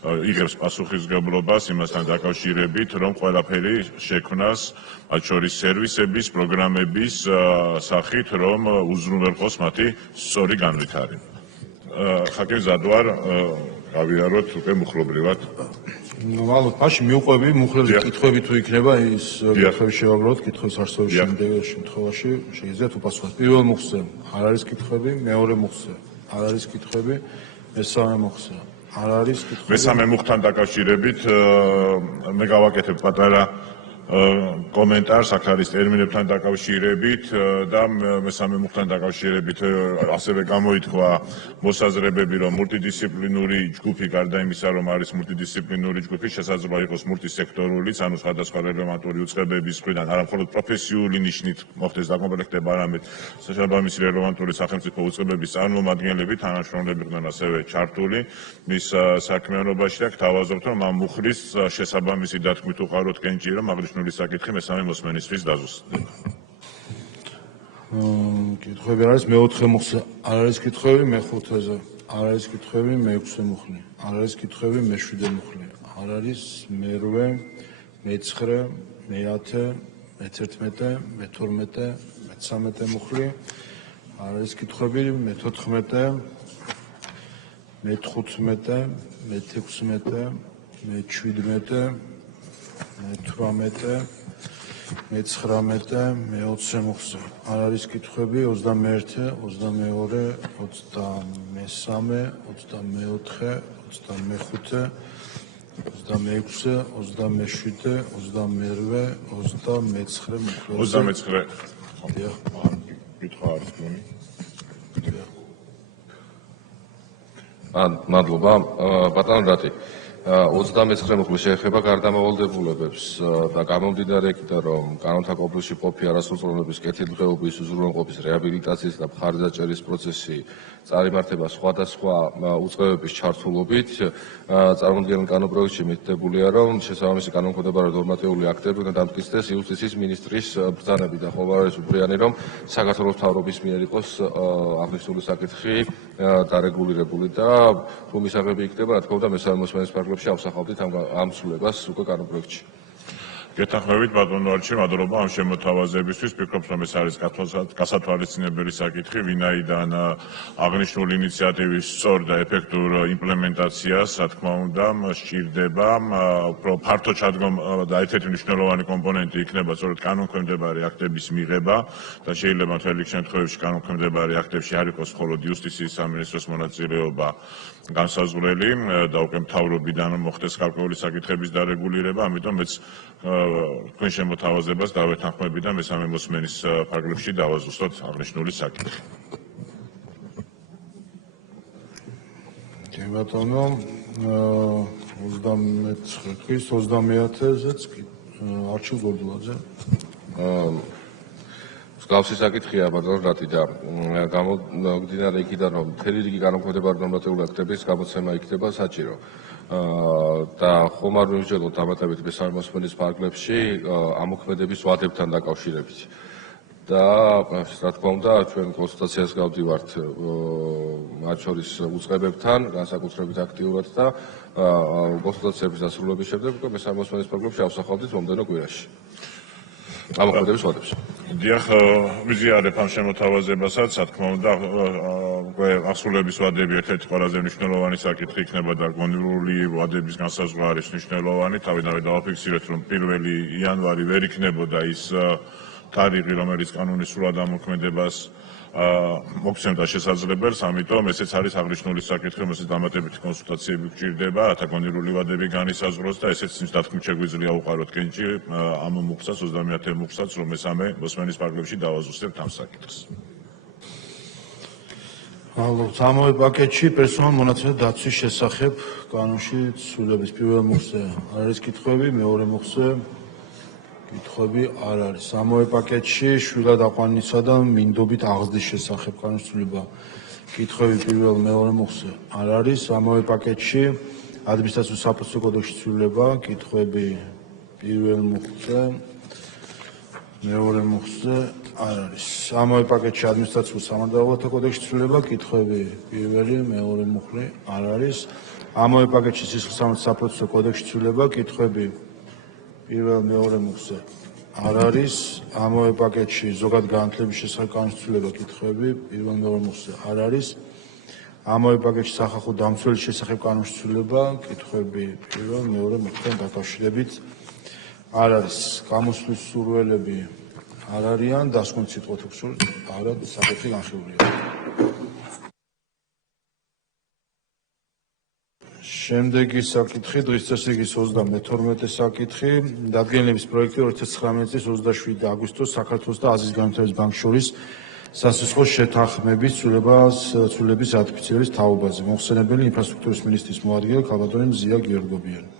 იღებს პასუხისმგებლობას იმასთან დაკავშირებით, რომ ყველაფერი შექმნას, მათ შორის სერვისების, პროგრამების სახით, რომ უზრუნველყოს მათი სწორი განვითარება. ხაკი მზად ვარ, გავიაროთ უკვე მუხლობრივად. ალბათ, მაშინ მივყვები მუხლებზე კითხვები თუ იქნება, ის კითხვები შევაგროვოთ, კითხვის არსებობის შემთხვევაში შეგიძლიათ უპასუხოთ. პირველ მუხლზე არ არის კითხვები, მეორე მუხლზე არ არის კითხვები, მესამე მუხლზე არ არის კითხვები. მესამე მუხლთან დაკავშირებით მე გავაკეთებ პატარა კომენტარს, აქ არის ტერმინებთან დაკავშირებით და მესამე მუხლთან დაკავშირებით ასევე გამოითქვა მოსაზრებები, რომ მულტიდისციპლინური ჯგუფი გარდა იმისა, რომ არის მულტიდისციპლინური ჯგუფი, შესაძლოა იყოს მულტისექტორულიც, ანუ სხვადასხვა რელევანტური უწყებების მხრიდან, არა მხოლოდ პროფესიული ნიშნით მოხდეს დაკომპლექტება, არამედ შესაბამისი რელევანტური სახელმწიფო უწყებების წარმომადგენლები, თანამშრომლები იყვნენ ასევე ჩართული მის საქმიანობაში და გთავაზობთ, რომ ამ მუხლის შესაბამისი დათქმით უყაროთ კენჭი, რომ აღნიშნული საკითხი მესამე მოსმენისთვის დაზუსტდება. კითხვები არის მეოთხე მუხლზე არ არის კითხვები, მეხუთეზე არ არის კითხვები, მეექვსე მუხლი არ არის კითხვები, მეშვიდე მუხლი არ არის, მერვე, მეცხრე, მეათე, მე-11, მე-12, მე-13 მუხლი არ არის კითხვები, მე-14, მე-15, მე-16, მე-17, მე-18, მე-19, მე-20 მუხლზე არ არის კითხვები, 21, 22, 23, 24, 25, 26, 27, 28, 29 მუხლებზე. 29. კითხვა არის თქვენი? მადლობა, ბატონო რატი. 29 მუხლი შეეხება გარდამავალდებულებებს და გამომდინარე იქიდან, რომ კანონთა კომპლექსში ყოფი არასრულწლოვნების კეთილდღეობის, უზრუნველყოფის, რეაბილიტაციის და მხარდაჭერის პროცესი წარიმართება სხვადასხვა უწყებების ჩართულობით. წარმოდგენილ კანონპროექტში მითითებულია, რომ შესაბამისი კანონქვემდებარე ნორმატიული აქტები უნდა დამტკიცდეს იუსტიციის მინისტრის ბრძანებით და ხოლმე არის უბრიანი, რომ საქართველოს მთავრობის მიერ იყოს აღნიშნული საკითხი დარეგულირებული და თუ მისაღები იქნება, რა თქმა უნდა, მესამე მოსმენის ფარგლებში ავსახავდით ამ ცვლილებას უკვე კანონპროექტში. გეთანხმებით ბატონო არჩილ, მადლობა ამ შემოთავაზებისთვის. ვფიქრობ, რომ ეს არის გასათვალისწინებელი საკითხი, ვინაიდან აღნიშნული ინიციატივის სწორ და ეფექტურ იმპლემენტაციას, რა თქმა უნდა, სჭირდება უფრო ფართო ჩადგომა და ერთ-ერთი მნიშვნელოვანი კომპონენტი იქნება სწორედ კანონქვემდებარე აქტების მიღება და შეიძლება მთელი შემთხვევაში კანონქვემდებარე აქტებში არ იყოს მხოლოდ იუსტიციის სამინისტროს მონაწილეობა განსაზღვრელი და უკვე მთავრობიდან მოხდეს გარკვეული საკითხების დარეგულირება, ამიტომ მეც თქვენ შემოთავაზებას დავეთანხმები და მესამე მოსმენის ფარგლებში დავაზუსტოთ აღნიშნული საკითხი. ბატონო, 29-ის 30-ეზეც არჩილ გორდულაძე. მსგავსი საკითხია ბატონო რატი და გამომდინარე იქიდან რომ მთელი რიგი განუყოფდება ნორმატიული აქტების გამოცემა იქნება საჭირო და ხომ არ მივიჯელოთ დამატებით მესამოსმენის ფარგლებში ამოქმედების ვადებთან დაკავშირებით და რა თქმა უნდა ჩვენ კონსულტაციას გავდივართ მათ შორის უწყებებთან განსაკუთრებით აქტიურად და კონსულტაციების დასრულების შემდეგ უკვე მესამოსმენის ფარგლებში ავსახავდით მომდენო კვირაში ამოქმედების ვადებს. დიახ, ვიზიარებ ამ შემოთავაზებასაც, რა თქმა უნდა, აღსრულების ვადები ერთ-ერთი ყველაზე მნიშვნელოვანი საკითხი იქნება და გონივრული ვადების განსაზღვრა არის მნიშვნელოვანი. თავიდანვე დავაფიქსირეთ, რომ 1 იანვარი ვერ იქნებოდა ის თარიღი, რომელიც კანონის სრულად ამოქმედებას მოგცემდა შესაძლებელს, ამიტომ ესეც არის აღნიშნული საკითხი, რომელსაც დამატებითი კონსულტაციები გჭირდება, რათა გონივრული ვადები განისაზღვროს და ესეც ის თქმით შეგვიძლია უყაროთ კენჭი ამ მუხტას 30 მუხტსაც, რომ მესამე მოსმენის ფარგლებში დავაზუსტებთ ამ საკითხს. ალბათ ამავე პაკეტში პერსონალ მონაცემთა დაცვის შესახებ კანონში ცვლილების პირველ მუხტზე არ არის კითხვები, მეორე მუხტზე კითხვები არ არის. ამავე პაკეტში შვილად აყვანისა და მინდობით აღზრდის შესახებ კანონის ცვლილება კითხვები პირველ მეორე მუხტზე არ არის. ამავე პაკეტში ადმინისტრაციულ საფრთხე კოდექსში ცვლილება კითხვები პირველ მუხტზე მეორე მუხტზე არ არის. ამავე პაკეტში ადმინისტრაციულ სამართლებრივთა კოდექსში ცვლილება კითხვები პირველი მეორე მუხლი არ არის. ამავე პაკეტში სისხლისამართლე საფრთხე კოდექსში ცვლილება კითხვები პირველ მეორე მუხტზე არ არის. ამავე პაკეტში ზოგად განათლების შესახებ კანონის ცვლილება კითხვები პირველ მეორე მუხტზე არ არის. ამავე პაკეტში სახალხო დამცველის შესახებ კანონის ცვლილება კითხვები პირველ მეორე მუხტთან დაკავშირებით არ არის. გამოსვლის სურვილები არ არიან, დასკვნით სიტყვათა ქსურს არა საკითხი განხილულია. შემდეგი საკითხი დღის წესრიგის 32 საკითხი დადგენილების პროექტი 2019 წლის 27 აგვისტოს საქართველოს და აზიის განვითარების ბანკს შორის სასისხო შეთანხმების ცვლილების რატიფიცირების თაობაზე მოხსენებელი ინფრასტრუქტურის მინისტრის მოადგილე ქალბატონი მზია გიორგობიანი.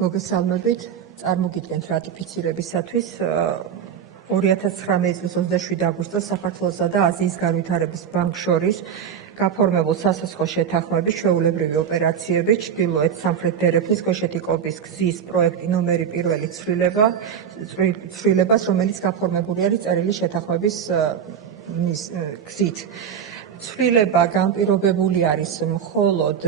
მოგესალმებით. წარმოგიდგენთ რატიფიცირებისათვის 2019 წლის 27 აგვისტოს საქართველოსა და აზიის განვითარების ბანკს შორის გაფორმებულ სასახლო შეთანხმების ჩვეულებრივი ოპერაციები ჩრდილოეთ სამხრეთ დერეფნის ქვეშეთი კობის გზის პროექტი ნომერი 1 ცვლილებას, რომელიც გაფორმებული არის წერილი შეთანხმების გზით. ცვლილება განპირობებული არის მხოლოდ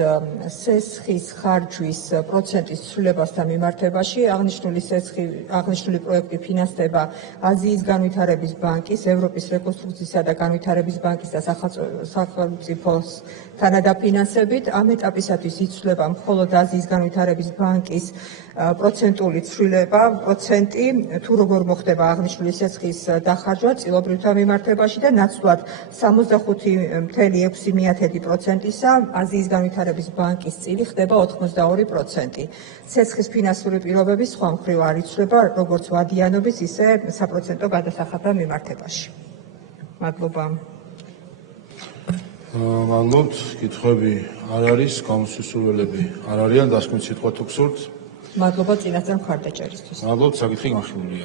სესხის ხარჯვის პროცენტის ცვლილებასთან მიმართებაში. აღნიშნული პროექტი ფინანსდება აზიის განვითარების ბანკის, ევროპის რეკონსტრუქციისა და განვითარების ბანკის და სახელმწიფოს თანადაფინანსებით. ამ ეტაპისათვის იცვლება მხოლოდ აზიის განვითარების ბანკის პროცენტული ცვლილება, პროცენტი, თუ როგორ მოხდება აღნიშნული სესხის დახარჯვა წილობრივთან მიმართებაში და ნაცვლად 65.6%-ისა აზიის განვითარების ბანკის წილი ხდება 82%. სესხის ფინანსური პირობები სხვა მხრივ არ იცვლება როგორც ვადიანობის, ისე საპროცენტო გადასახადთან მიმართებაში. მადლობა. მადლობთ. კითხვები არ არის, გამოსვლის სურვილები არ არიან, დასკვნით სიტყვათა ქსურთ. მადლობა წინასწარ მხარდაჭერისთვის. მადლობთ, საკითხი განხილულია.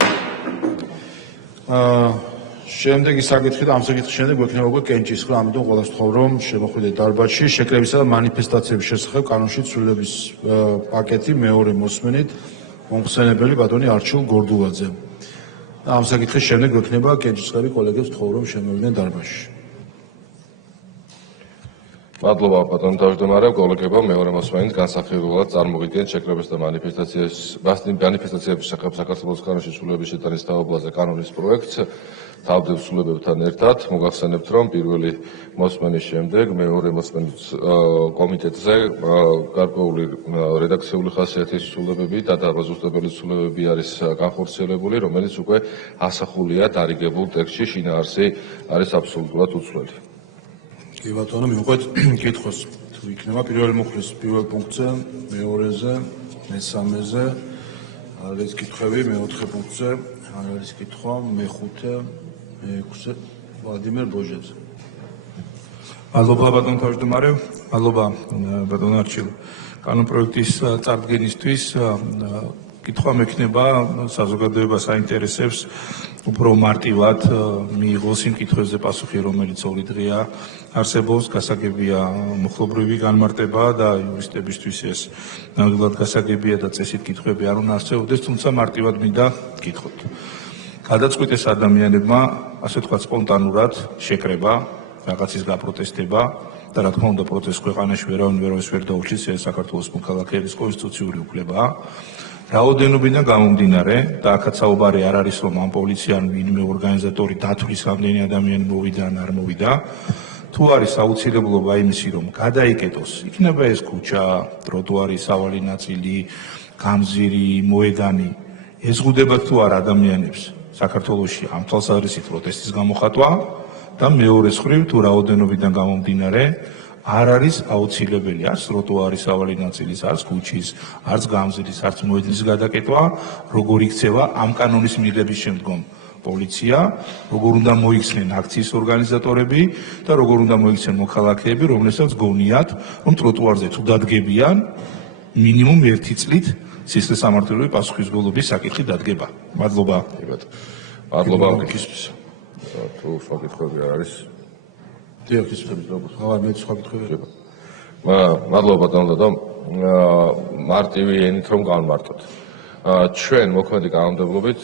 შემდეგი საკითხი და ამ საკითხის შემდეგ გვექნება უკვე კენჭის ხმა, ამიტომ ყველას ვთხოვ, რომ შემოხვიდეთ დარბაზში შეკრებისა და მანიფესტაციების შესახებ კანონში ცვლილების პაკეტი მეორე მოსმენით მომხსენებელი ბატონი არჩილ გორდულაძე. ამ საკითხის შემდეგ გვექნება კენჭის ხმები კოლეგებს ვთხოვ, რომ შემოვიდნენ დარბაზში. მადლობა ბატონო თავმჯდომარე, კოლეგებო, მეორე მოსმენით განსახილველად წარმოგიდგენთ შეკრებისა და მანიფესტაციების შესახებ საქართველოს კანონში ცვლილების შეტანის თაობაზე კანონის პროექტს თავდებ ცვლილებებთან ერთად. მოგახსენებთ, რომ პირველი მოსმენის შემდეგ მეორე მოსმენის კომიტეტზე გარკვეული რედაქციული ხასიათის ცვლილებები და დაბაზუსტებელი ცვლილებები არის განხორციელებული, რომელიც უკვე ასახულია დარიგებულ ტექსტში, შინაარსი არის აბსოლუტურად უცვლელი. კი ბატონო, მივყვეთ კითხვას. თუ იქნება პირველი მუხლის პირველ პუნქტზე, მეორეზე, მესამეზე არ არის კითხვები, მეოთხე პუნქტზე არ არის კითხვა, მეხუთე, მეექვსე ვლადიმერ ბოჟეძე. მადლობა ბატონ თავმჯდომარე, მადლობა ბატონ არჩილ. კანონპროექტის წარდგენისთვის კითხვა მექნება საზოგადოებას აინტერესებს უფრო მარტივად მიიღოს იმ კითხვებზე პასუხი, რომელიც 2 დღეა არსებობს, გასაგებია მოხლობრივი განმარტება და იურისტებისთვის ეს ნამდვილად გასაგებია და წესით კითხვები არ უნდა არსებობდეს, თუმცა მარტივად მინდა გითხოთ. გადაწყვიტეს ადამიანებმა, ასე ვთქვათ, სპონტანურად შეკრება, რაღაცის გაპროტესტება და რა თქმა უნდა პროტესტს ქვეყანაში ვერავის ვერ დაუჩის, ეს საქართველოს მოქალაქეების კონსტიტუციური უფლებაა. რაოდენობიდან გამომდინარე და აქაც საუბარი არ არის რომ ამ პოლიცია ან ვინმე ორგანიზატორი დათვლის რამდენი ადამიანი მოვიდა ან არ მოვიდა თუ არის აუცილებლობა იმისი რომ გადაიკეტოს იქნება ეს ქუჩა, ტროტუარი, სავალი ნაწილი, გამზირი, მოედანი ეზღუდებათ თუ არა ადამიანებს საქართველოში ამ თვალსაზრისით პროტესტის გამოხატვა და მეორე მხრივ თუ რაოდენობიდან გამომდინარე არ არის აუცილებელი არც ტროტუარის სავალი ნაწილის, არც ქუჩის, არც გამზირის, არც მოედნის გადაკეტვა, როგორ იქცევა ამ კანონის მიღების შემდგომ პოლიცია, როგორ უნდა მოიქცნენ აქციის ორგანიზატორები და როგორ უნდა მოიქცნენ მოქალაქეები, რომლებსაც გონიათ, რომ ტროტუარზე თუ დადგებიან, მინიმუმ 1 წლით სისხლისამართლებელი პასუხისმგებლობის საკითხი დადგება. მადლობა. მადლობა კითხვისთვის. თუ სხვა კითხვები არ არის მადლობა ბატონო დადო მარტივი ენით რომ განმარტოთ ჩვენ მოქმედი კანონმდებლობით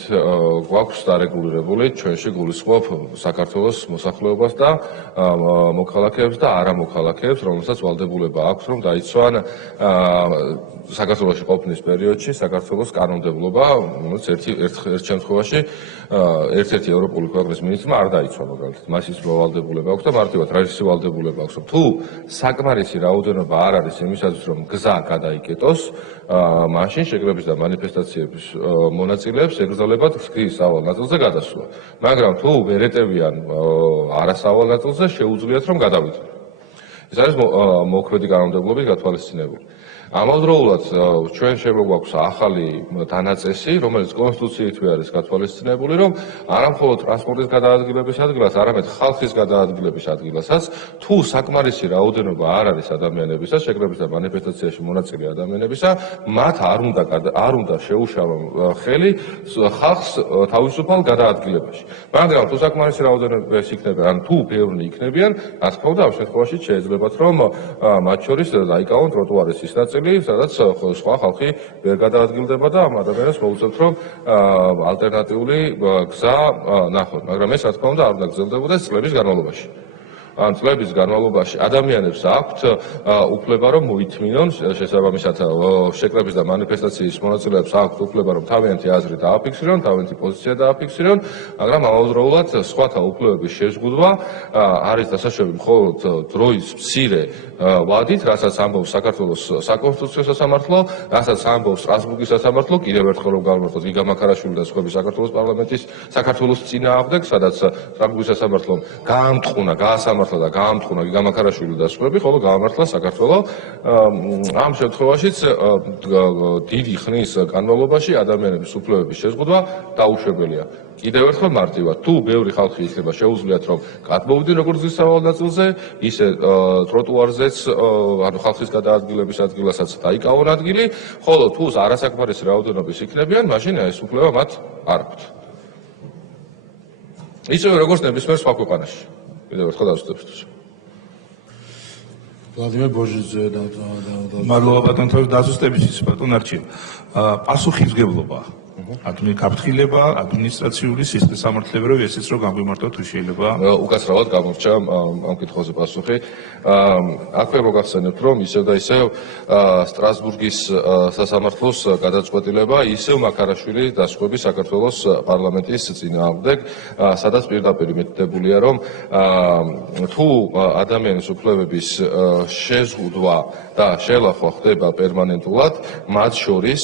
გვაქვს დარეგულირებული ჩვენში გულისხმობ საქართველოს მოსახლეობას და მოქალაქეებს და არამოქალაქეებს რომელსაც ვალდებულება აქვს რომ დაიცვან საქართველოში ყოფნის პერიოდში საქართველოს კანონმდებლობა რომელიც ერთ შემთხვევაში ერთ-ერთი ევროპული ქვეყნის მინისტრმა არ დაიცვა მაგალითად მას ის ვალდებულება აქვს და მარტივად რა ის ვალდებულება აქვს რომ თუ საკმარისი რაოდენობა არ არის იმისათვის რომ გზა გადაიკეტოს მაშინ შეკრების და მანიფესტაციების მონაწილეებს ეკრძალებათ გზის სავალ ნაწილზე გადასვლა მაგრამ თუ ვერ ეტევიან არასავალ ნაწილზე შეუძლიათ რომ გადავიდნენ ეს არის მოქმედი კანონმდებლობის გათვალისწინებული ამავდროულად ჩვენ შემოგვაქვს ახალი დანაწესი, რომელიც კონსტიტუციითვე არის გათვალისწინებული, რომ არა მხოლოდ ტრანსპორტის გადაადგილების ადგილას, არამედ ხალხის გადაადგილების ადგილასაც, თუ საკმარისი რაოდენობა არ არის ადამიანებისა, შეკრების და მანიფესტაციაში მონაწილე ადამიანებისა, მათ არ უნდა შეუშალონ ხელი ხალხს თავისუფალ გადაადგილებაში. მაგრამ თუ საკმარისი რაოდენობა იქნება, ან თუ ბევრი იქნებიან, რა თქმა უნდა, ამ შემთხვევაში შეიძლებათ, რომ მათ შორის დაიკავონ ტროტუარის ის ნაწილი სადაც სხვა ხალხი ვერ გადაადგილდება და ამ ადამიანებს მოუწევთ რომ ალტერნატიული გზა ნახონ, მაგრამ ეს რა თქმა უნდა არ უნდა გრძელდებოდეს წლების განმავლობაში. ან წლების განმავლობაში ადამიანებს აქვთ უფლება რომ მოითმინონ შესაბამისად შეკრების და მანიფესტაციის მონაწილეებს აქვთ უფლება რომ თავიანთი აზრი დააფიქსირონ, თავიანთი პოზიცია დააფიქსირონ, მაგრამ ამავდროულად სხვათა უფლებების შეზღუდვა არის დასაშვები მხოლოდ დროის მცირე ვადით, რასაც ამბობს საქართველოს საკონსტიტუციო სასამართლო, რასაც ამბობს სტრასბურგის სასამართლო, კიდევ ერთხელ რომ გავმარტოთ გიგა მაქარაშვილი და სხვები საქართველოს პარლამენტის საქართველოს წინააღმდეგ, სადაც სტრასბურგის სასამართლომ გაასამართლა და გაამტყუნა გიგა მაქარაშვილი და სხვები, ხოლო გაამართლა საქართველო. ამ შემთხვევაშიც დიდი ხნის განმავლობაში ადამიანების უფლებების შეზღუდვა დაუშვებელია. კიდევ ერთხელ მარტივად, თუ ბევრი ხალხი იქნება შეუძლიათ რომ გადმოვიდნენ როგორც გზის სავალ ნაწილზე, ისე ტროტუარზეც, ანუ ხალხის გადაადგილების ადგილასაც დაიკავონ ადგილი, ხოლო თუ არასაკმარისი რაოდენობის იქნებიან, მაშინ ეს უფლება მათ არ აქვთ. ისევე როგორც ნებისმიერ სხვა ქვეყანაში. კიდევ ერთხელ დავსწრებთ. ვლადიმერ ბოჟიძე და მადლობა ბატონ თავის დაზუსტებისთვის ბატონ არჩილ. პასუხისმგებლობა გაფრთხილება ადმინისტრაციული სისხლისამართლებრივი ესეც რომ გამგვიმართოთ თუ შეიძლება უკაცრავად გამორჩა ამ კითხვაზე პასუხი. აქვე მოგახსენებთ რომ ისევ და ისევ სტრასბურგის სასამართლოს გადაწყვეტილება ისევ მაქარაშვილი და სხვები საქართველოს პარლამენტის წინააღმდეგ, სადაც პირდაპირ მითითებულია რომ თუ ადამიანის უფლებების შეზღუდვა და შელახვა ხდება პერმანენტულად, მათ შორის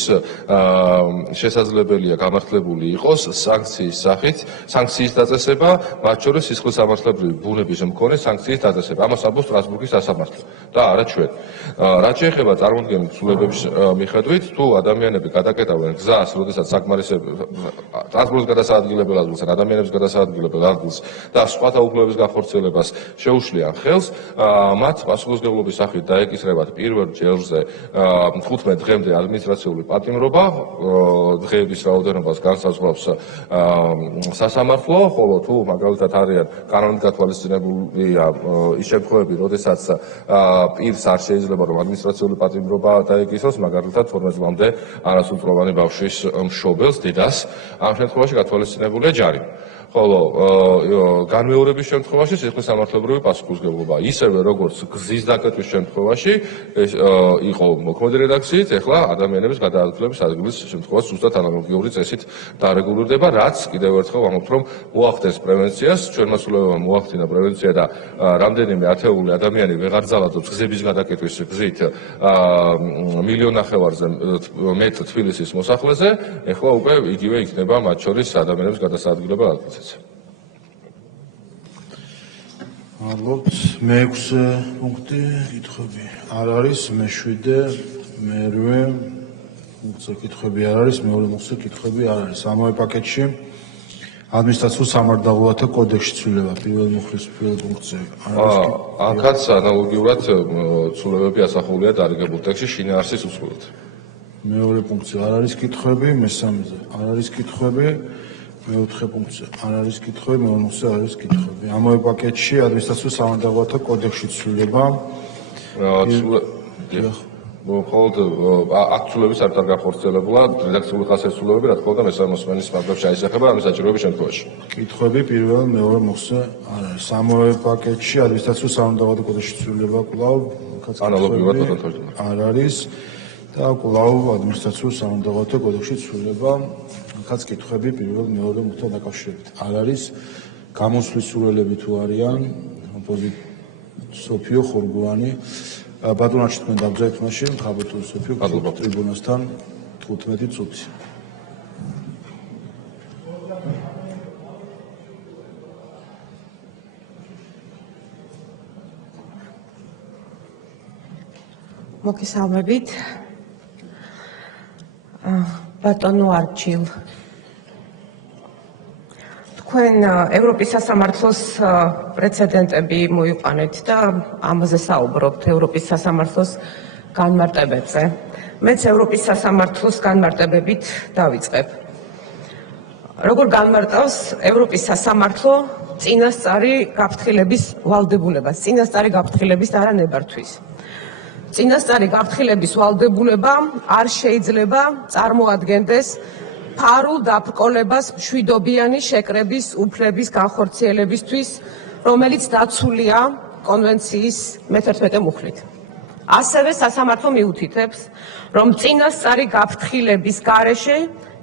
შესაძლებელი შეუძლებელია გამართლებული იყოს სანქციის დაწესება, მათ შორის სისხლის სამართლებრივი ბუნების მქონე სანქციის დაწესება. ამას აბოს სტრასბურგის სასამართლო და არა ჩვენ. რაც შეეხება წარმოქმნილი ცვლილებების მიხედვით, თუ ადამიანები გადაკეტავენ გზას, როდესაც ტრანსპორტის გადასაადგილებელ ადგილს, ადამიანების გადასაადგილებელ ადგილს და სხვათა უფლებების განხორციელებას შეუშლიან ხელს, მათ პასუხისმგებლობის სახით დაეკისრებათ პირველ ჯერზე 15 დღემდე ადმინისტრაციული პატიმრობა, დღეების რაოდენობას განსაზღვრავს სასამართლო, ხოლო თუ მაგალითად არიან კანონით გათვალისწინებული ის შემთხვევები, როდესაც პირს არ შეიძლება რომ ადმინისტრაციული პატიმრობა დაეკისროს, მაგალითად 12 წლამდე არასრულწლოვანი ბავშვის მშობელს, დედას, ამ შემთხვევაში გათვალისწინებულია ჯარიმა. ხოლო განმეორების შემთხვევაში სისხლის სამართლებრივი პასუხისმგებლობა, ისევე როგორც გზის დაკეტვის შემთხვევაში იყო მოქმედი რედაქციით, ეხლა ადამიანების გადაადგილების ადგილის შემთხვევაში ზუსტად ანალოგიური წესით დარეგულირდება, რაც კიდევ ერთხელ ვამბობთ, რომ მოახდენს პრევენციას, ჩვენმა სულებმა მოახდინა პრევენცია და რამდენიმე ათეული ადამიანი ვეღარ ძალადობს გზების გადაკეტვის გზით 1,5 მილიონზე მეტ თბილისის მოსახლეზე, ეხლა უკვე იგივე იქნება მათ შორის ადამიანების გადასაადგილებელ ადგილზე. მადლობთ. მე-6 პუნქტი კითხვები არ არის, მე-7, მე-8 პუნქტზე კითხვები არ არის, მე-6 კითხვები არ არის. ამავე პაკეტში ადმინისტრაციულ სამართალდაღუათთა კოდექსში ცვლილება პირველ მუხლის პირველ პუნქტზე არ არის. აქაც ანალოგიურად ცვლილებები ასახულია დარიგებულ ტექსტში შინაარსის უწყლოდ. მეორე პუნქტზე არ არის კითხვები, მე-3-ზე არ არის კითხვები, მე-4 პუნქტზე არ არის კითხვები, მე-5-ზე არ არის კითხვები. ამავე პაკეტში ადმინისტრაციულ სამართალდაღუათთა კოდექსში ცვლილება. მხოლოდ აქ ცვლილებების არ განხორციელებულა რედაქციული ხასიათისმცვლილებები, რა თქმა უნდა, მესამოსმენის მაგალითად შეისახება ამის საჭიროების შემთხვევაში. კითხვები პირველ, მეორე მუხლზე არ არის. ამავე პაკეტში ადმინისტრაციულ სამართალდაღუათთა კოდექსში ცვლილება კვლავ ანალოგიურად არ არის და კვლავ ადმინისტრაციულ სამართალდაღუათთა კოდექსში ცვლილება ხაც კითხვები პირველ, მეორე მუხლთან დაკავშირებით არ არის. გამოსვლის სურვილები თუ არიან, სოფიო ხორგურანი ბატონაჩი თქვენ დავძაით მაშინ, ხაბატონ სოფიო ტრიბუნასთან 15 წუთი. მოგესალმებით. ბატონო არჩილ, თქვენ ევროპის სასამართლოს პრეცედენტები მოიყვანეთ და ამაზე საუბრობთ ევროპის სასამართლოს განმარტებებზე. მეც ევროპის სასამართლოს განმარტებებით დავიწყებ. როგორ განმარტავს ევროპის სასამართლო წინასწარი გაფრთხილების ვალდებულებას, წინასწარი გაფრთხილების და არა ნებართვის. წინასწარი გაფრთხილების ვალდებულება არ შეიძლება წარმოადგენდეს ფარულ დაბრკოლებას მშვიდობიანი შეკრების უფლების განხორციელებისთვის, რომელიც დაცულია კონვენციის მე-11 მუხლით. ასევე სასამართლო მიუთითებს, რომ წინასწარი გაფრთხილების გარეშე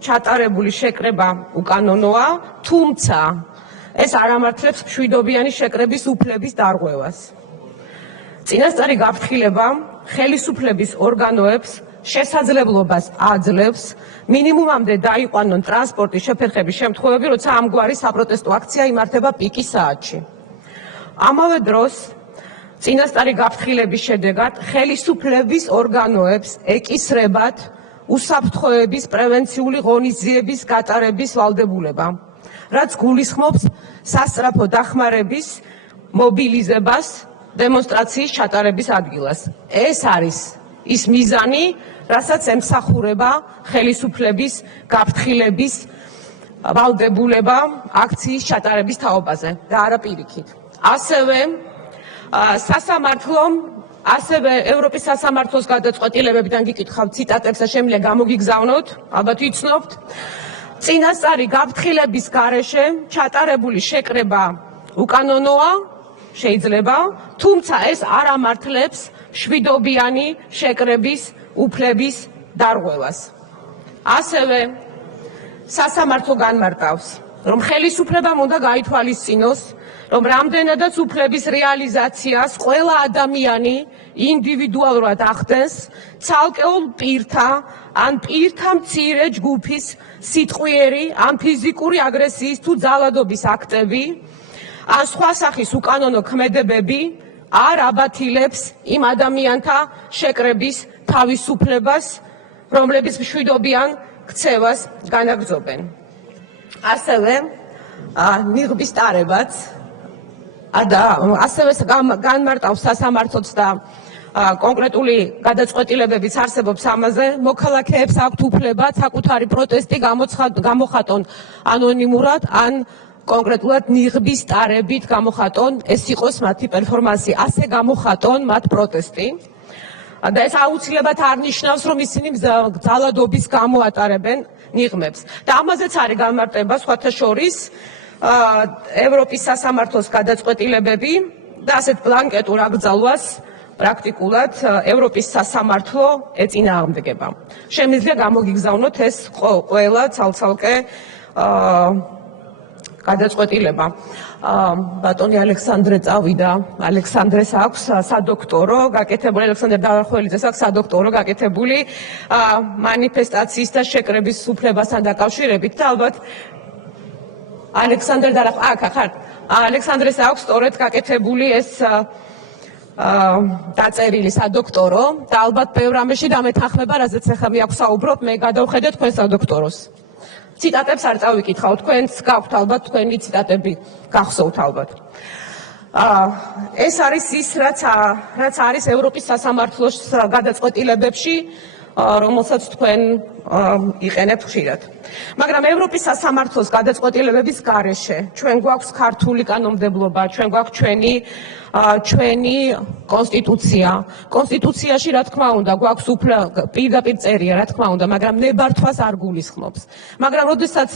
ჩატარებული შეკრება უკანონოა, თუმცა ეს არ ამართლებს მშვიდობიანი შეკრების უფლების დარღვევას. წინასწარი გაფრთხილება ხელისუფლების ორგანოებს შესაძლებლობას აძლევს მინიმუმამდე დაიყვანონ ტრანსპორტის შეფერხების შემთხვევები, როცა ამგვარი საპროტესტო აქცია იმართება პიკის საათში. ამავე დროს წინასწარი გაფრთხილების შედეგად ხელისუფლების ორგანოებს ეკისრებათ უსაფრთხოების პრევენციული ღონისძიების გატარების ვალდებულება, რაც გულისხმობს სასწრაფო დახმარების მობილიზებას დემონსტრაციის ჩატარების ადგილას. ეს არის ის მიზანი, რასაც ემსახურება ხელისუფლების გაფრთხილების ვალდებულება აქციის ჩატარების თაობაზე და არა პირიქით. ასევე სასამართლომ ასევე ევროპის სასამართლოს გადაწყვეტილებებიდან გიკითხავთ ციტატებს და შემიძლია გამოგიგზავნოთ, ალბათ იცნობთ. წინასწარი გაფრთხილების გარეშე ჩატარებული შეკრება უკანონოა, შეიძლება, თუმცა ეს არ ამართლებს მშვიდობიანი შეკრების უფლების დარღვევას. ასევე სასამართლო განმარტავს, რომ ხელისუფლებამ უნდა გაითვალისწინოს, რომ რამდენადაც უფლების რეალიზაციას ყველა ადამიანი ინდივიდუალურად ახდენს ცალკეულ პირთა ან პირთა მცირე ჯგუფის სიტყვიერი ან ფიზიკური აგრესიის თუ ძალადობის აქტები ან სხვა სახის უკანონო ქმედებები არ აბათილებს იმ ადამიანთა შეკრების თავისუფლებას, რომლებიც მშვიდობიან ქცევას განაგრძობენ. ასევე ნიღბის ტარებაც და ასევე განმარტავს სასამართლოც და კონკრეტული გადაწყვეტილებებიც არსებობს ამაზე, მოქალაქეებს აქვთ უფლება საკუთარი პროტესტი გამოხატონ ანონიმურად ან კონკრეტულად ნიღბის ტარებით გამოხატონ, ეს იყოს მათი პერფორმანსი, ასე გამოხატონ მათ პროტესტი. და ეს აუცილებლად არ ნიშნავს, რომ ისინი ძალადობის გამო ატარებენ ნიღბებს. და ამაზეც არის განმარტება სხვათა შორის ევროპის სასამართლოს გადაწყვეტილებები და ასეთ ბლანკეტურ აკრძალვას პრაქტიკულად ევროპის სასამართლო ეწინააღმდეგება. შემიძლია გამოგიგზავნოთ ეს ყველა ცალ-ცალკე გადაწყვეტილება. ბატონი ალექსანდრე წავიდა, ალექსანდრეს აქვს სადოქტორო გაკეთებული, ალექსანდრე დავარხველიძეს აქვს სადოქტორო გაკეთებული მანიფესტაციის და შეკრების უფლებასთან დაკავშირებით და ალბათ ალექსანდრე ალექსანდრეს აქვს სწორედ გაკეთებული ეს დაწერილი სადოქტორო და ალბათ ბევრ რამეში დამეთანხმება, რაზეც ახლა მე აქვს საუბრობ, მე გადავხედე თქვენ სადოქტოროს. ციტატებს არ წავიკითხავ, თქვენს გაქვთ ალბათ თქვენი ციტატები გახსოვთ ალბათ. ეს არის ის, რაც არის ევროპის სასამართლოს გადაწყვეტილებებში, რომელსაც თქვენ იყენებთ ხშირად. მაგრამ ევროპის სასამართლოს გადაწყვეტილებების გარეშე ჩვენ გვაქვს ქართული კანონმდებლობა, ჩვენ გვაქვს ჩვენი კონსტიტუცია. კონსტიტუციაში რა თქმა უნდა გვაქვს პირდაპირ წერია, რა თქმა უნდა, მაგრამ ნებართვას არ გულისხმობს. მაგრამ როდესაც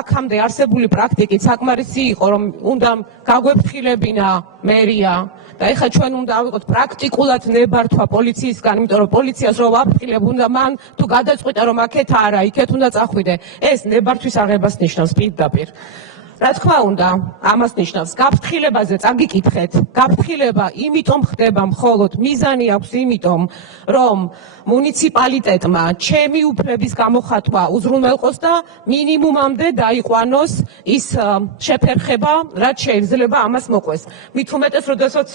აქამდე არსებული პრაქტიკით საკმარისი იყო, რომ უნდა გაგვეფრთხილებინა მერია და ეხლა ჩვენ უნდა ავიღოთ პრაქტიკულად ნებართვა პოლიციისგან, იმიტომ რომ პოლიციას რო ვაფრთხილებ, უნდა მან თუ გადაწყვიტა რომ აქეთ არა, იქეთ უნდა წახვიდე. ეს ნებართვის აღებას ნიშნავს პირდაპირ. რა თქმა უნდა, ამას ნიშნავს გაფრთხილებაზე წაგიკითხეთ. გაფრთხილება იმიტომ ხდება მხოლოდ მიზანი აქვს იმიტომ, რომ მუნიციპალიტეტმა ჩემი უფლების გამოხატვა უზრუნველყოს და მინიმუმამდე დაიყვანოს ის შეფერხება, რაც შეიძლება ამას მოყვეს. მით უმეტეს, როდესაც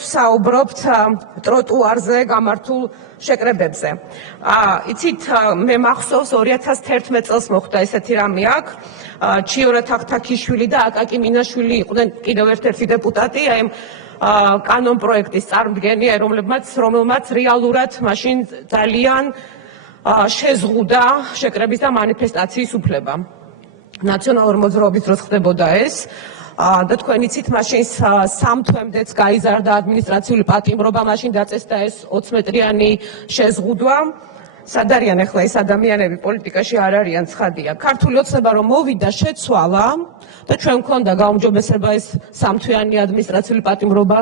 საუბრობთ ტროტუარზე გამართულ შეკრებებზე. იცით, მე მახსოვს 2011 წელს მოხდა ესეთი რამე აქ. ჩიორა თახთაქიშვილი და აკაკი მინაშვილი იყვნენ კიდევ ერთ-ერთი დეპუტატი, აი კანონ პროექტის წარმომადგენელი, რომელმაც რეალურად მაშინ ძალიან შეზღუდა შეკრების და მანიფესტაციის უფლება. ნაციონალურ მოძრაობის დროს ხდებოდა ეს. და თქვენ იცით, მაშინ 3 თვემდეც გაიზარდა ადმინისტრაციული პატიმრობა, მაშინ დაწესდა ეს 20 მეტრიანი შეზღუდვა. სად არიან ახლა ეს ადამიანები, პოლიტიკაში არ არიან, ცხადია. ქართული ოცნება რომ მოვიდა, შეცვალა და ჩვენ მქონდა გაუმჯობესება ეს 3 თვიანი ადმინისტრაციული პატიმრობა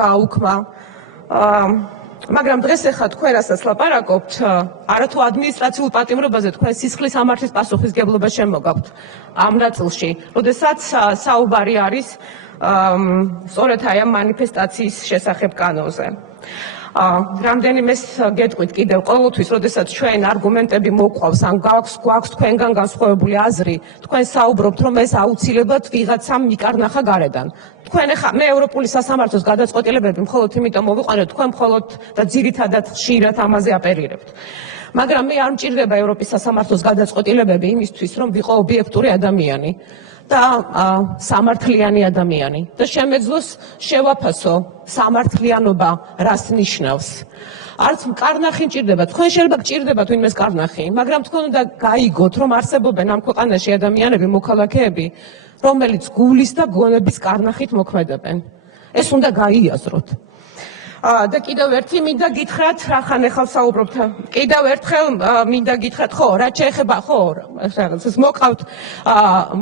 გააუქმა. მაგრამ დღეს ახლა თქვენ რასაც ლაპარაკობთ, არათუ ადმინისტრაციულ პატიმრობაზე, თქვენ სისხლის სამართლის პასუხისგებლობა შემოგაქვთ ამ ნაწილში, როდესაც საუბარი არის სწორედ აი ამ მანიფესტაციის შესახებ კანონზე. რამდენიმეს გეტყვით კიდევ ყოველთვის, როდესაც ჩვენ არგუმენტები მოყვავს, ან გვაქვს თქვენგან განსხვავებული აზრი, თქვენ საუბრობთ, რომ ეს აუცილებლად ვიღაცამ მიკარნახა გარედან. თქვენ ახლა მე ევროპული სასამართლოს გადაწყვეტილებები მხოლოდ იმიტომ მოვიყვანეთ, თქვენ მხოლოდ და ძირითადად ხშირად ამაზე აპერირებთ. მაგრამ მე არ მჭირდება ევროპის სასამართლოს გადაწყვეტილებები იმისთვის, რომ ვიყო ობიექტური ადამიანი და სამართლიანი ადამიანი და შემეძლოს შევაფასო სამართლიანობა რას ნიშნავს. არც მკარნახი მჭირდება, თქვენ შეიძლება გჭირდებათ ვინმეს კარნახი, მაგრამ თქვენ უნდა გაიგოთ, რომ არსებობენ ამ ქვეყანაში ადამიანები, მოქალაქეები, რომელიც გულის და გონების კარნახით მოქმედებენ. ეს უნდა გაიაზროთ. და კიდევ ერთი მინდა გითხრათ, რახან ახლა საუბრობთ, კიდევ ერთხელ მინდა გითხრათ, ხო, რაც შეეხება, ხო,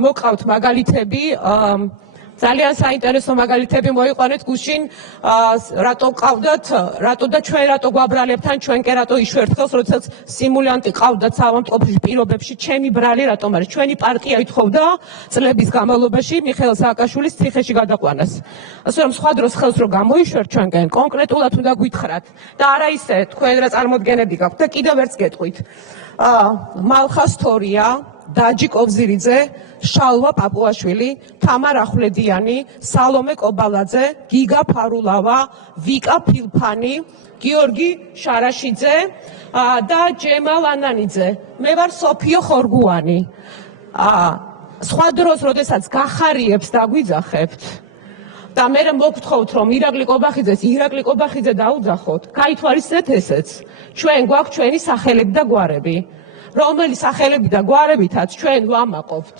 მოყავთ მაგალითები ძალიან საინტერესო მაგალითები მოიყვანეთ გუშინ რატო ყავდათ რატო და ჩვენ რატო გვაბრალებთან ჩვენ კი რატო იშვერთხელს როდესაც სიმულიანტი ყავდათ საავადმყოფოში პირობებში ჩემი ბრალი რატომ არის ჩვენი პარტია ითხოვდა წლების განმავლობაში მიხეილ სააკაშვილის ციხეში გადაყვანას ასე რომ სხვა დროს ხელს რო გამოიშვერთ ჩვენგან კონკრეტულად უნდა გითხრათ და არა ისე თქვენ რა წარმოდგენები გაქვთ და კიდევ ერთს გეტყვით მალხა სტორია დაჯი კობზირიძე, შალვა პაპუაშვილი, თამარ ახვლედიანი, სალომე კობალაძე, გიგა ფარულავა, ვიკა ფილფანი, გიორგი შარაშიძე და ჯემალ ანანიძე. მე ვარ სოფიო ხორგუანი. სხვა დროს, როდესაც გახარიებს დაგვიძახებთ და მე მოგთხოვთ, რომ ირაკლი კობახიძე დაუძახოთ, გაითვალისწინეთ ესეც. ჩვენ გვაქვს ჩვენი სახელები და გვარები. რომელი სახელები და გვარებითაც ჩვენ ვამაყობთ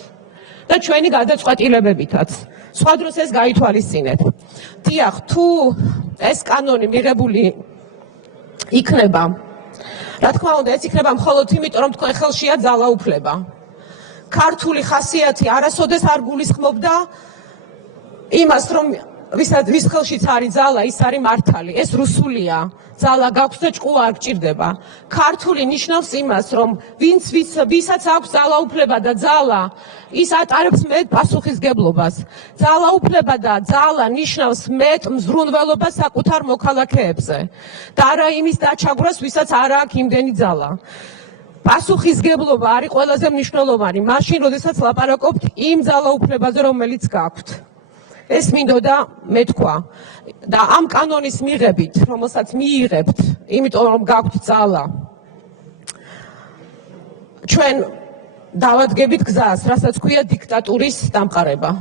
და ჩვენი გადაწყვეტილებებითაც. სხვა დროს ეს გაითვალისწინეთ. დიახ, თუ ეს კანონი მიღებული იქნება, რა თქმა უნდა, ეს იქნება მხოლოდ იმიტომ, რომ თქვენ ხელშია ძალაუფლება. ქართული ხასიათი არასოდეს არ გულისხმობდა იმას, რომ ვის ხელშიც არის ძალა, ის არის მართალი. ეს რუსულია. ძალა გაქვს და ჭკუა არ გჭირდება. ქართული ნიშნავს იმას, რომ ვისაც აქვს ძალაუფლება და ძალა, ის ატარებს მეტ პასუხისგებლობას. ძალაუფლება და ძალა ნიშნავს მეტ მზრუნველობას საკუთარ მოქალაქეებზე და არა იმის დაჩაგვრას, ვისაც არ აქვს იმდენი ძალა. პასუხისგებლობა არის ყველაზე მნიშვნელოვანი, მაშინ, როდესაც ლაპარაკობთ იმ ძალაუფლებაზე, რომელიც გაქვთ. ეს მინდოდა მეთქვა და ამ კანონის მიღებით, რომელსაც მიიღებთ, იმიტომ რომ გაქვთ ძალა, ჩვენ დავადგებით გზას, რასაც ქვია დიქტატურის დამყარება.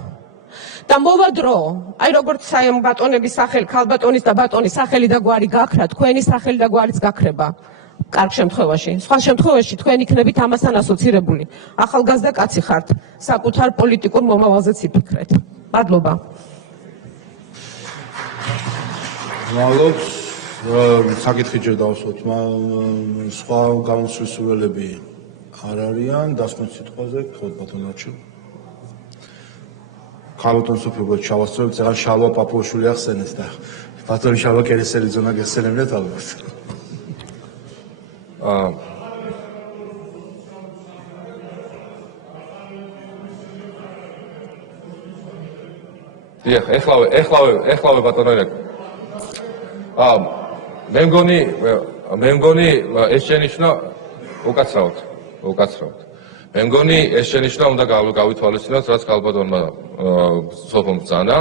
და მოვა დრო, აი როგორც ბატონების სახელი, ქალბატონის და ბატონის სახელი და გვარი გაქრა, თქვენი სახელი და გვარიც გაქრება. კარგ შემთხვევაში, სხვა შემთხვევაში თქვენ იქნებით ამასთან ასოცირებული. ახალგაზრდა კაცი ხართ, საკუთარ პოლიტიკურ მომავალზეც იფიქრეთ. მადლობა. მადლობს. საკითხი ჯერ დავსვათ, სხვა გამოსვლის სურვილები არ არიან, დასკვნის სიტყვაზე, გთხოვთ ბატონ არჩილ. ქალბატონ სოფიო ჩავასწორებთ, ახლა შალვა პაპუაშვილი ახსენეს და ბატონი შალვა კერესელი ზონა გესწრებინათ ალბათ. დიახ, ეხლავე ბატონო. მე მგონი ეს შენიშვნა უკაცრავად. მე მგონი ეს შენიშვნა უნდა გავითვალისწინოთ, რაც ქალბატონმა სოფომ ბრძანა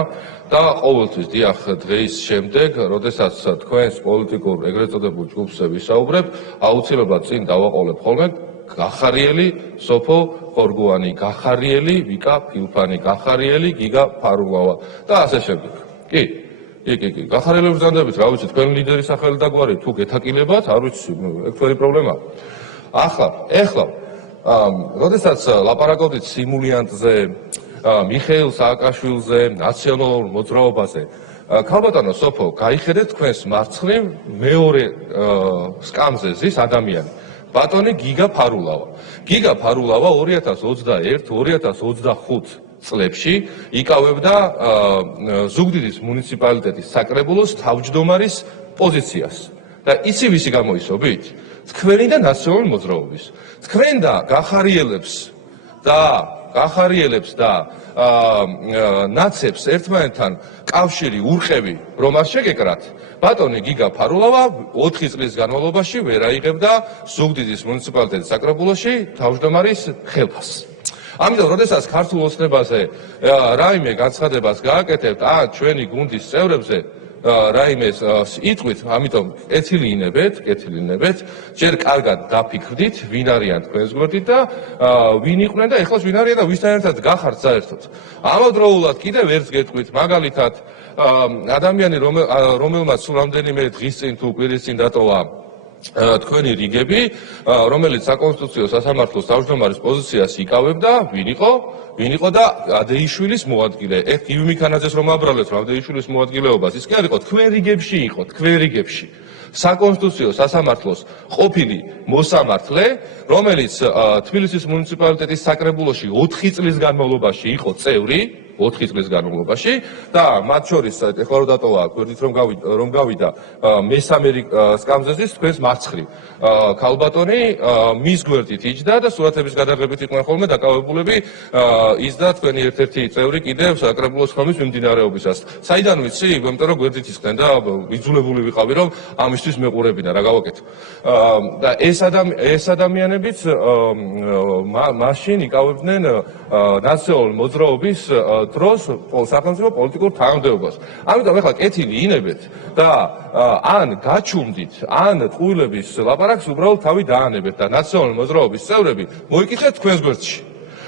და ყოველთვის დიახ დღის შემდეგ, როდესაც თქვენს პოლიტიკურ ეგრეთ წოდებულ ჯგუფზე ვისაუბრებ, აუცილებლად წინ დავაყოლებ ხოლმე გახარიელი სოფო ხორგუანი, გახარიელი ვიკა ფილფანი, გახარიელი გიგა ფარულავა და ასე შემდეგ. კი, გახარიელი ბრძანდებით, რა ვიცი, თქვენ ლიდერის სახელი და გვარი თუ გეთაკილებათ, არ ვიცი, ეგ თქვენი პრობლემაა. ეხლა, როდესაც ლაპარაკობთ სიმულიანტზე, მიხეილ სააკაშვილზე, ნაციონალურ მოძრაობაზე, ქალბატონო სოფო, გაიხედეთ თქვენს მარცხნივ მეორე სკამზე ზის ადამიანი. ბატონი გიგა ფარულავა. გიგა ფარულავა 2021-2025 წლებში იკავებდა ზუგდიდის მუნიციპალიტეტის საკრებულოს თავმჯდომარის პოზიციას. და იცი ვისი გამოისობით? თქვენი და ნაციონალური მოძრაობის. თქვენ და გახარიელებს და ნაცებს ერთმანეთთან კავშირი, ურყევი რომ არ შეგეკრათ, ბატონი გიგა ფარულავა 4 წლის განმავლობაში ვერ აიღებდა ზუგდიდის მუნიციპალიტეტის საკრებულოში თავმჯდომარის ხელფასს. ამიტომ, როდესაც ქართულ ოცნებაზე რაიმე განცხადებას გააკეთებთ, ჩვენი გუნდის წევრებზე რაიმეს იტყვით, ამიტომ კეთილინებეთ, ჯერ კარგად დაფიქრდით, ვინ არიან თქვენს გვერდით და ვინ იყვნენ და ეხლა ვინ არიან და ვისთან ერთად გახართ საერთოდ. ამავდროულად კიდევ ერთს გეტყვით, მაგალითად, ადამიანი, რომელმაც სულ რამდენიმე დღის წინ თუ კვირის წინ დატოვა თქვენი რიგები, რომელიც საკონსტიტუციო სასამართლოს თავმჯდომარის პოზიციას იკავებდა, ვინ იყო და ადეიშვილის მოადგილე. გივი მიქანაძეს რომ აბრალეთ ადეიშვილის მოადგილეობას, ის კი არ იყო, თქვენ რიგებში. საკონსტიტუციო სასამართლოს ყოფილი მოსამართლე, რომელიც თბილისის მუნიციპალიტეტის საკრებულოში 4 წლის განმავლობაში იყო წევრი, 4 წლის განმავლობაში და მათ შორის ეხლა რომ დატოვა გვერდით რომ გავიდა მესამე სკამზეზის თქვენს მარცხნივ ქალბატონი მის გვერდით იჯდა და სურათების გადაღებით იყვნენ ხოლმე დაკავებულები ის და თქვენი ერთ-ერთი წევრი კიდევ საკრებულოს ხომის მიმდინარეობისას. საიდან ვიცი? იმიტომ რომ გვერდით ისხდნენ და იძულებული ვიყავი რომ ამისთვის მეყურებინა რა გავაკეთო. და ეს ადამიანებიც მაშინ იკავებდნენ ნაციონალური მოძრაობის დროს სახელმწიფო პოლიტიკურ თანამდებობას. ამიტომ ეხლა კეთილი ინებეთ და ან გაჩუმდით, ან ტყუილების ლაპარაკს უბრალოდ თავი დაანებეთ და ნაციონალური მოძრაობის წევრები მოიკითხეთ თქვენს გვერდში.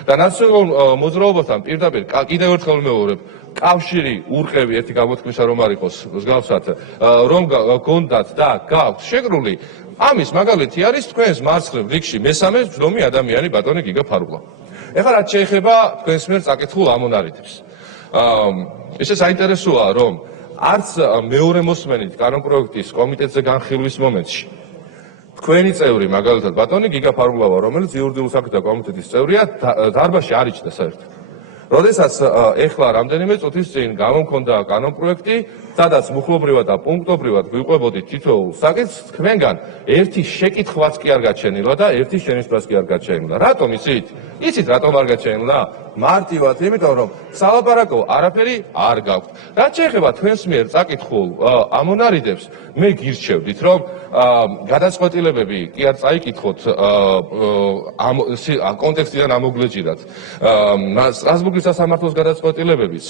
და ნაციონალურ მოძრაობასთან პირდაპირ კიდევ ერთხელ ვიმეორებ, კავშირი ურყევი ერთი გამოთქმისა რომ არ იყოს მსგავსად, რომ გონდათ და გაქვთ შეკრული, ამის მაგალითი არის თქვენს მარცხნივ რიგში მესამე ჯდომი ადამიანი ბატონი გიგა ფარულა. ეხლა რაც შეეხება თქვენს მიერ წაკითხულ ამონარიდებს. ესე საინტერესოა, რომ არც მეორე მოსმენით კანონპროექტის კომიტეტზე განხილვის მომენტში თქვენი წევრი მაგალითად ბატონი გიგა ფარულავა, რომელიც იურიდიულ საქმეთა კომიტეტის წევრია, დარბაზში არ იჯდა საერთოდ. როდესაც ეხლა რამდენიმე წუთის წინ გამომქონდა კანონპროექტი, სადაც მუხლობრივად და პუნქტობრივად გვიყვებოდით თითოეულ საკითხს, თქვენგან ერთი შეკითხვაც კი არ გაჩენილა და ერთი შენიშვნაც კი არ გაჩენილა. რატომ იცით? იცით რატომ არ გაჩენილა? მარტივად იმიტომ რომ სალაპარაკო არაფერი არ გაქვთ. რაც შეეხება თქვენს მიერ წაკითხულ ამონარიდებს, მე გირჩევდით რომ გადაწყვეტილებები კი არ წაიკითხოთ კონტექსტიდან ამოგლეჯირათ. სტრასბურგის სასამართლოს გადაწყვეტილებებიც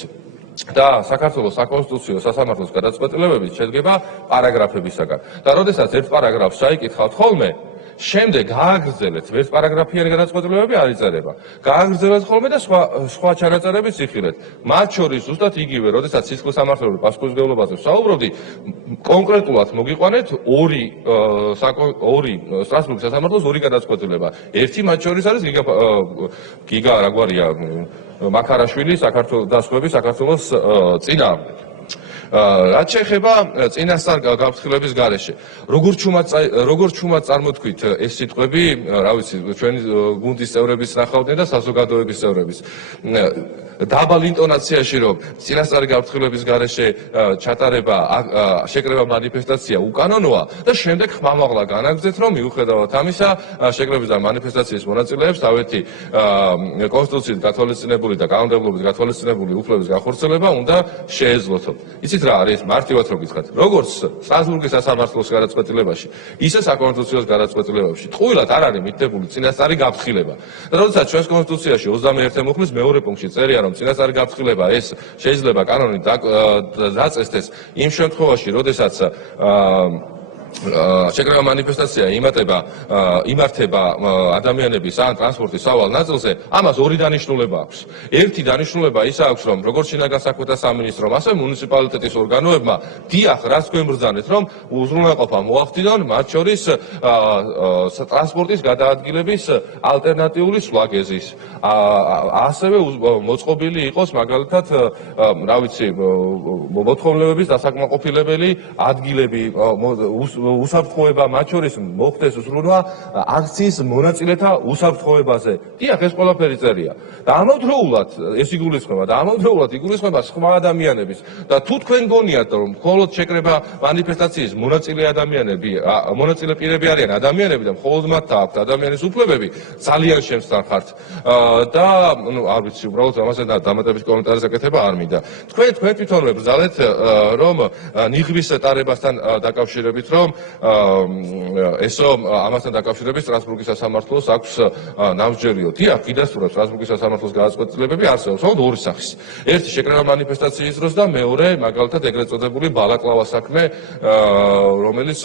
და საქართველოს საკონსტიტუციო სასამართლოს გადაწყვეტილებებიც შედგება პარაგრაფებისაგან. და როდესაც ერთ პარაგრაფს წაიკითხავთ ხოლმე, შემდეგ გააგრძელეთ, ვერც პარაგრაფიანი გადაწყვეტილებები არ იწერება. გააგრძელეთ ხოლმე და სხვა ჩანაწერებიც იხილეთ. მათ შორის ზუსტად იგივე, როდესაც სისხლის სამართლებრივ პასუხისმგებლობაზე ვსაუბრობდი, კონკრეტულად მოგიყვანეთ ორი სტრასბურგის სასამართლოს ორი გადაწყვეტილება. ერთი მათ შორის არის გიგა რა გვარია მაქარაშვილი დასხმების საქართველოს წინააღმდეგ. რაც შეეხება წინასწარ გაფრთხილების გარეშე, როგორ ჩუმად წარმოთქვით ეს სიტყვები, რა ვიცი, ჩვენი გუნდის წევრების ნახავდნენ და საზოგადოების წევრების დაბალ ინტონაციაში, რომ წინასწარი გაფრთხილების გარეშე ჩატარება, შეკრება მანიფესტაცია უკანონოა და შემდეგ ხმამაღლა განაგრძეთ, რომ მიუხედავად ამისა, შეკრების და მანიფესტაციის მონაწილეებს თავეთი კონსტიტუციით გათვალისწინებული და კანონმდებლობით გათვალისწინებული უფლების განხორციელება უნდა შეეძლოთ. იცით რა არის მარტივად რო გითხრათ, როგორც სტრასბურგის სასამართლოს გადაწყვეტილებაში, ისე საკონსტიტუციო გადაწყვეტილებებში ტყუილად არ არის მითითებული წინასწარი გაფრთხილება. და როდესაც ჩვენს კონსტიტუციაში 21 მუხლის მეორე პუნქტში წერია, რომ წინასწარი გაფრთხილება ეს შეიძლება კანონით დაწესდეს იმ შემთხვევაში, როდესაც შეკრება მანიფესტაცია იმართება ადამიანების ან ტრანსპორტის სავალ ნაწილზე, ამას ორი დანიშნულება აქვს. ერთი დანიშნულება ის აქვს, რომ როგორც შინაგან საქმეთა სამინისტრომ, ასევე მუნიციპალიტეტის ორგანოებმა დიახ, რაც გვემბრძანეთ, რომ უზრუნველყოფა მოახდინონ, მათ შორის ტრანსპორტის გადაადგილების ალტერნატიული სვლაგეზის. ასევე მოწყობილი იყოს მაგალითად, რა ვიცი, მოთხოვნილების დასაკმაყოფილებელი ადგილები, უსაფრთხოება მათ შორის მოხდეს უზრუნვა აქციის მონაწილეთა უსაფრთხოებაზე. დიახ, ეს ყველაფერი წერია. და ამავდროულად ეს იგულისხმება და ამავდროულად იგულისხმება სხვა ადამიანების და თუ თქვენ გონიათ რომ მხოლოდ შეკრება მანიფესტაციის მონაწილე პირები არიან ადამიანები და მხოლოდ მათ აქვთ ადამიანის უფლებები, ძალიან შემსწრაფხართ და არ ვიცი, უბრალოდ ამაზე დამატების კომენტარის აკეთება არ მინდა. თქვენ თვითონვე ბრძალეთ რომ ნიღბის ტარებასთან დაკავშირებით რომ ესო ამასთან დაკავშირებით სტრასბურგის სასამართლოს აქვს ნამსჯერიო. დიახ, კიდასტურად სტრასბურგის სასამართლოს გადაწყვეტილებები არსებობს, მხოლოდ ორი სახის. ერთი შეკრება მანიფესტაციის დროს და მეორე მაგალითად ეგრეთ წოდებული ბალაკლავა საქმე, რომელიც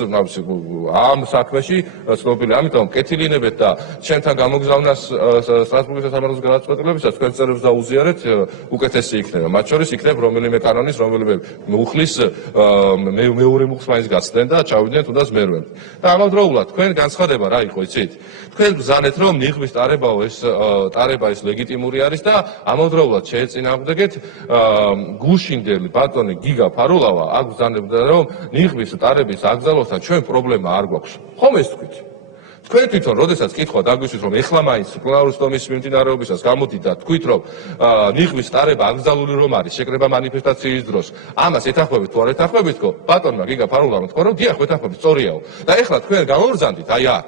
ამ საქმეში ცნობილი. ამიტომ კეთილინებეთ და ჩვენთან გამოგზავნას სტრასბურგის სასამართლოს გადაწყვეტილებისას თქვენ წერებს დაუზიარეთ, უკეთესი იქნება. მათ შორის იქნებ რომელიმე კანონის, რომელიმე მუხლის მეორე მუხლს მაინც გაცდენ და ჩავიდნენ თუნდაც მერვე. და ამავდროულად თქვენ განცხადება რა იყო, იცით? თქვენ ბრძანეთ რომ ნიღბის ტარება ეს ლეგიტიმური არის და ამავდროულად შეეწინააღმდეგეთ გუშინდელი ბატონი გიგა ფარულავა აქ ბრძანებდა რომ ნიღბის ტარების აკრძალვასთან ჩვენ პრობლემა არ გვაქვს. ხომ ეს თქვით? თქვენ თვითონ როდესაც კითხვა დაგვისვით რომ ეხლა მაინც პლენარული სტომის მიმდინარეობისას გამოდით და თქვით რომ ნიღბის ტარება აკრძალული რომ არის შეკრება მანიფესტაციის დროს ამას ეთანხმებით თუ არ ეთანხმებით ხო ბატონმა გიგა ფარულამა თქვა რომ დიახ ვეთანხმებით სწორიაო და ეხლა თქვენ გამოვბრძანდით აი აქ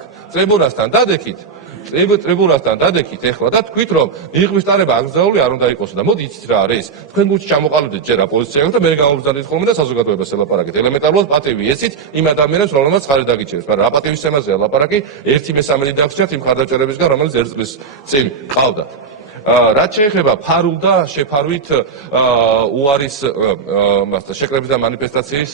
ტრიბუნასთან დადექით ეხლა და თქვით რომ ნიღბის ტარება აკრძალული არ უნდა იყოსო და მოდი იცით რა არის თქვენ გუჩი ჩამოყალიბდით ჯერ აპოზიცია და მე გამოვბრძანდით ხოლმე და საზოგადოებას ელაპარაკეთ ელემენტარულად პატივი ეცით იმ ადამიანებს რომელმაც ხარი დაგიჭირეს მაგრამ რა პატივის თემაზეა ლაპარაკი 1/3 დაგჭირთ იმ ხარდაჭერებისგან რომელიც 1 წლის წინ ყავდათ რაც შეეხება ფარულ და შეფარვით უარის შეკრების და მანიფესტაციის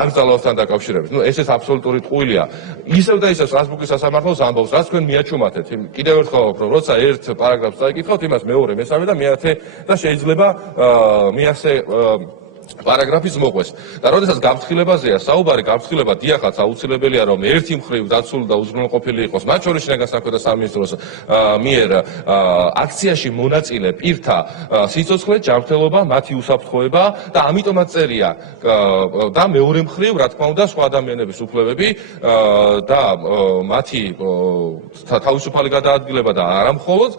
აკრძალვასთან დაკავშირებით. ესეც აბსოლუტური ტყუილია. ისევ და ისევ სტრასბურგის სასამართლოს ამბობს, რაც თქვენ მიაჩუმათეთ. კიდევ ერთხელ ვთქვი, რომ როცა ერთ პარაგრაფს წაიკითხავთ, იმას მეორე, მესამე და მეათე და შეიძლება მეასე პარაგრაფის მოყვეს. და როდესაც გაფრთხილებაზეა საუბარი, გაფრთხილება დიახაც აუცილებელია, რომ ერთი მხრივ დაცული და უზრუნველყოფილი იყოს, მათ შორის შინაგან საქმეთა სამინისტროს მიერ აქციაში მონაწილე პირთა სიცოცხლე, ჯანმრთელობა, მათი უსაფრთხოება და ამიტომაც წერია და მეორე მხრივ, რა თქმა უნდა, სხვა ადამიანების უფლებები და მათი თავისუფალი გადაადგილება და არა მხოლოდ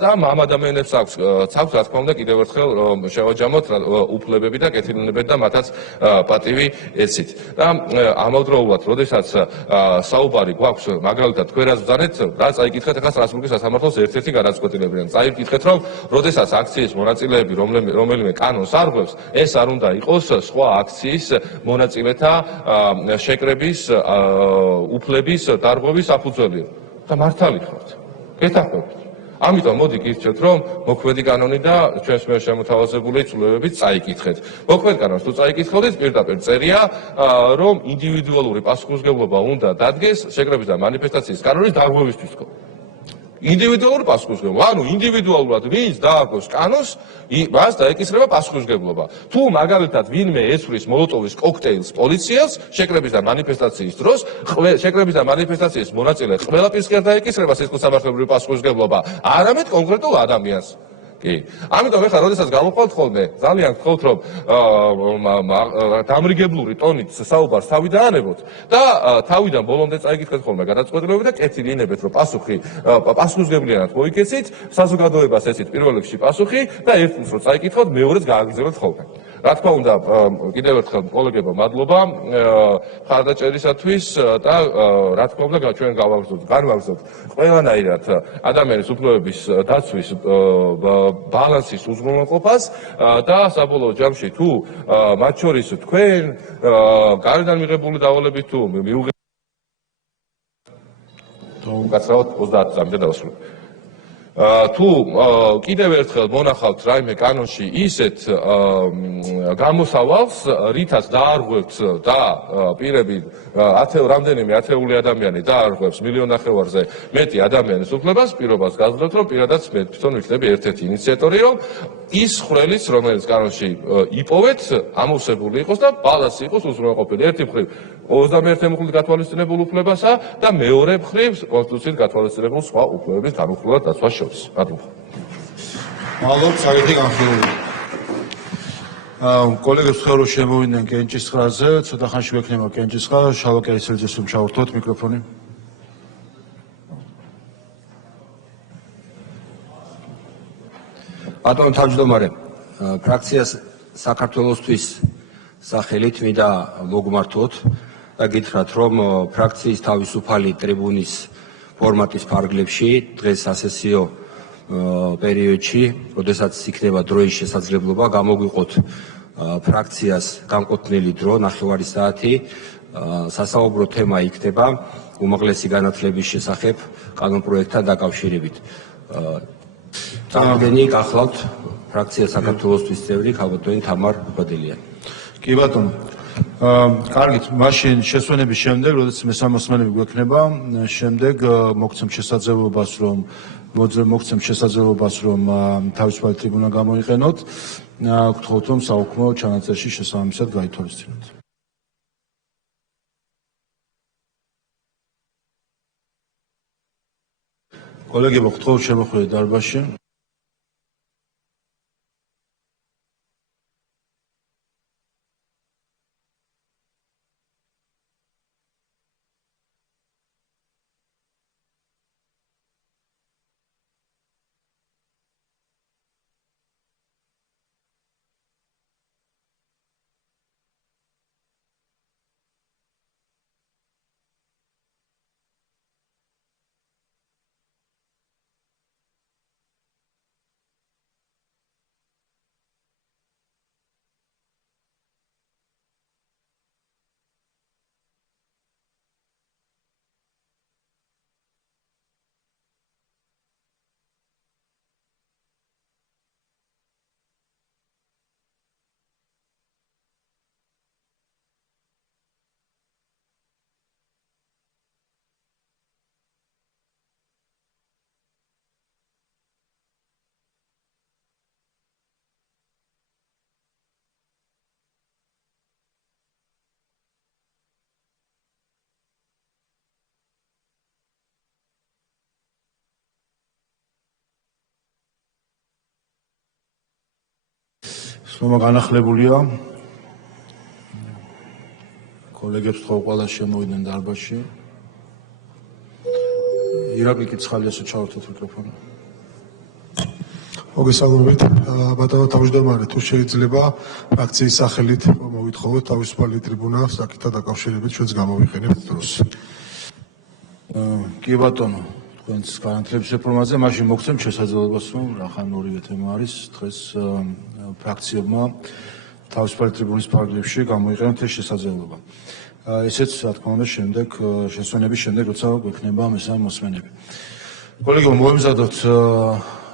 და ამ ადამიანებს აქვს რა თქმა უნდა კიდევ ერთხელ შევაჯამოთ უფლებები და კეთილდღეობები და მათაც პატივი ეცით. და ამავდროულად, როდესაც საუბარი გვაქვს მაგალითად თქვენ რაც ბრძანეთ, რა წაიკითხეთ ახლა სტრასბურგის სასამართლოს ერთ-ერთი გადაწყვეტილებიდან. წაიკითხეთ, რომ როდესაც აქციის მონაწილეები რომელიმე კანონს არღვევს, ეს არ უნდა იყოს სხვა აქციის მონაწილეთა შეკრების უფლების დარღვევის საფუძველი. და მართალი ხართ. გეთანხმებით. ამიტომ მოდი გირჩევთ, რომ მოქმედი კანონი და ჩვენს მიერ შემოთავაზებული ცვლილებებით წაიკითხეთ. მოქმედ კანონს თუ წაიკითხავთ, პირდაპირ წერია, რომ ინდივიდუალური პასუხისმგებლობა უნდა დადგეს შეკრების და მანიფესტაციის კანონის დარღვევისთვის. ინდივიდუალური პასუხისმგებლობა, ანუ ინდივიდუალურად ვინც დაარღვევს კანონს, მას დაეკისრება პასუხისმგებლობა. თუ მაგალითად ვინმე ეცვლის მოლოტოვის კოქტეილს პოლიციელს შეკრების და მანიფესტაციის დროს, შეკრების და მანიფესტაციის მონაწილე ყველა პირს დაეკისრება სისხლისამართლებრივი პასუხისმგებლობა, არამედ კონკრეტულ ადამიანს. კი. ამიტომ ეხლა როდესაც გამოვყავთ ხოლმე, ძალიან გთხოვთ, რომ დამრიგებლური ტონით საუბარს თავიდანებოთ და თავიდან ბოლომდე წაიკითხეთ ხოლმე გადაწყვეტილებები და კეთილინებეთ, რომ პასუხისმგებლიანად მოიქეცით, საზოგადოებას ეცით პირველ რიგში პასუხი და ერთის რომ წაიკითხოთ, მეორეც გააგრძელებთ ხოლმე. რა თქმა უნდა, კიდევ ერთხელ კოლეგებო, მადლობა ხარდაჭერისათვის და რა თქმა უნდა, ჩვენ განვაგრძობთ ყველანაირად ადამიანის უფლებების დაცვის ბალანსის უზრუნველყოფას და საბოლოო ჯამში თუ მათ შორის თქვენ გარედან მიღებული დავალებით თუ უკაცრავად 30 წამდე დავასრულებ. თუ კიდევ ერთხელ მონახავთ რაიმე კანონში ისეთ გამოსავალს, რითაც დაარღვევთ და პირები რამდენიმე ათეული ადამიანი დაარღვევს 1,5 მილიონზე მეტი ადამიანის უფლებას, პირობას გაძლევთ, რომ პირადაც მე თვითონ ვიქნები ერთ-ერთი ინიციატორი, რომ ის ხვრელიც, რომელიც კანონში იპოვეთ, ამოვსებული იყოს და ბალანსი იყოს უზრუნველყოფილი. ერთი მხრივ 21 მხრივ გათვალისწინებულ უფლებასა და მეორე მხრივ კონსტიტუციით გათვალისწინებულ სხვა უფლებების განუხრელად დაცვას შორის. მადლობა. მადლობთ, საკითხი განხილულია. კოლეგებს ხარ რომ შემოვიდნენ კენჭისყრაზე, ცოტა ხანში ვექნება კენჭისყრა, შალვა კერისელიძეს რომ ჩავართოთ მიკროფონი. ბატონო თავმჯდომარე, ფრაქციას საქართველოსთვის სახელით მინდა მოგმართოთ და გითხრათ, რომ ფრაქციის თავისუფალი ტრიბუნის ფორმატის ფარგლებში დღეს სასესიო პერიოდში, როდესაც იქნება დროის შესაძლებლობა, გამოგვიყოთ ფრაქციას განკუთვნილი დრო 9 საათი, სასაუბრო თემა იქნება უმაღლესი განათლების შესახებ კანონპროექტთან დაკავშირებით. წამდგენი გახლავთ ფრაქცია საქართველოსთვის წევრი ქალბატონი თამარ ბადელიანი. კი ბატონო. კარგით, მაშინ შესვენების შემდეგ, როდესაც მესამოსმენები გვექნება, შემდეგ მოგცემ შესაძლებლობას, რომ თავისუფალი ტრიბუნა გამოიყენოთ. გთხოვთ, რომ საუქმო ჩანაწერში შესაბამისად გაითვალისწინოთ. კოლეგებო, გთხოვთ შემოხვიდეთ დარბაზში. ცნობა განახლებულია. კოლეგებს თქო ყველა შემოვიდნენ დარბაზში. ირაკლი კიცხალიასო ჩავართოთ მიკროფონი. მოგესალმებით, ბატონო თავმჯდომარე, თუ შეიძლება ფრაქციის სახელით მოვითხოვოთ თავისუფალი ტრიბუნა საკითხთან დაკავშირებით ჩვენს გამოვიყენებთ დროს. კი ბატონო, თქვენს განათლების რეფორმაზე მაშინ მოგცემთ შესაძლებლობას, რომ რახან ორივე თემა არის დღეს ფრაქციებმა თავისუფალი ტრიბუნის პარაგრაფში გამოიყენოთ ეს შესაძლებლობა. ესეც რა თქმა უნდა შემდეგ შესვენების შემდეგ როცა გვექნება მესამე მოსმენები. კოლეგო, მოვემზადოთ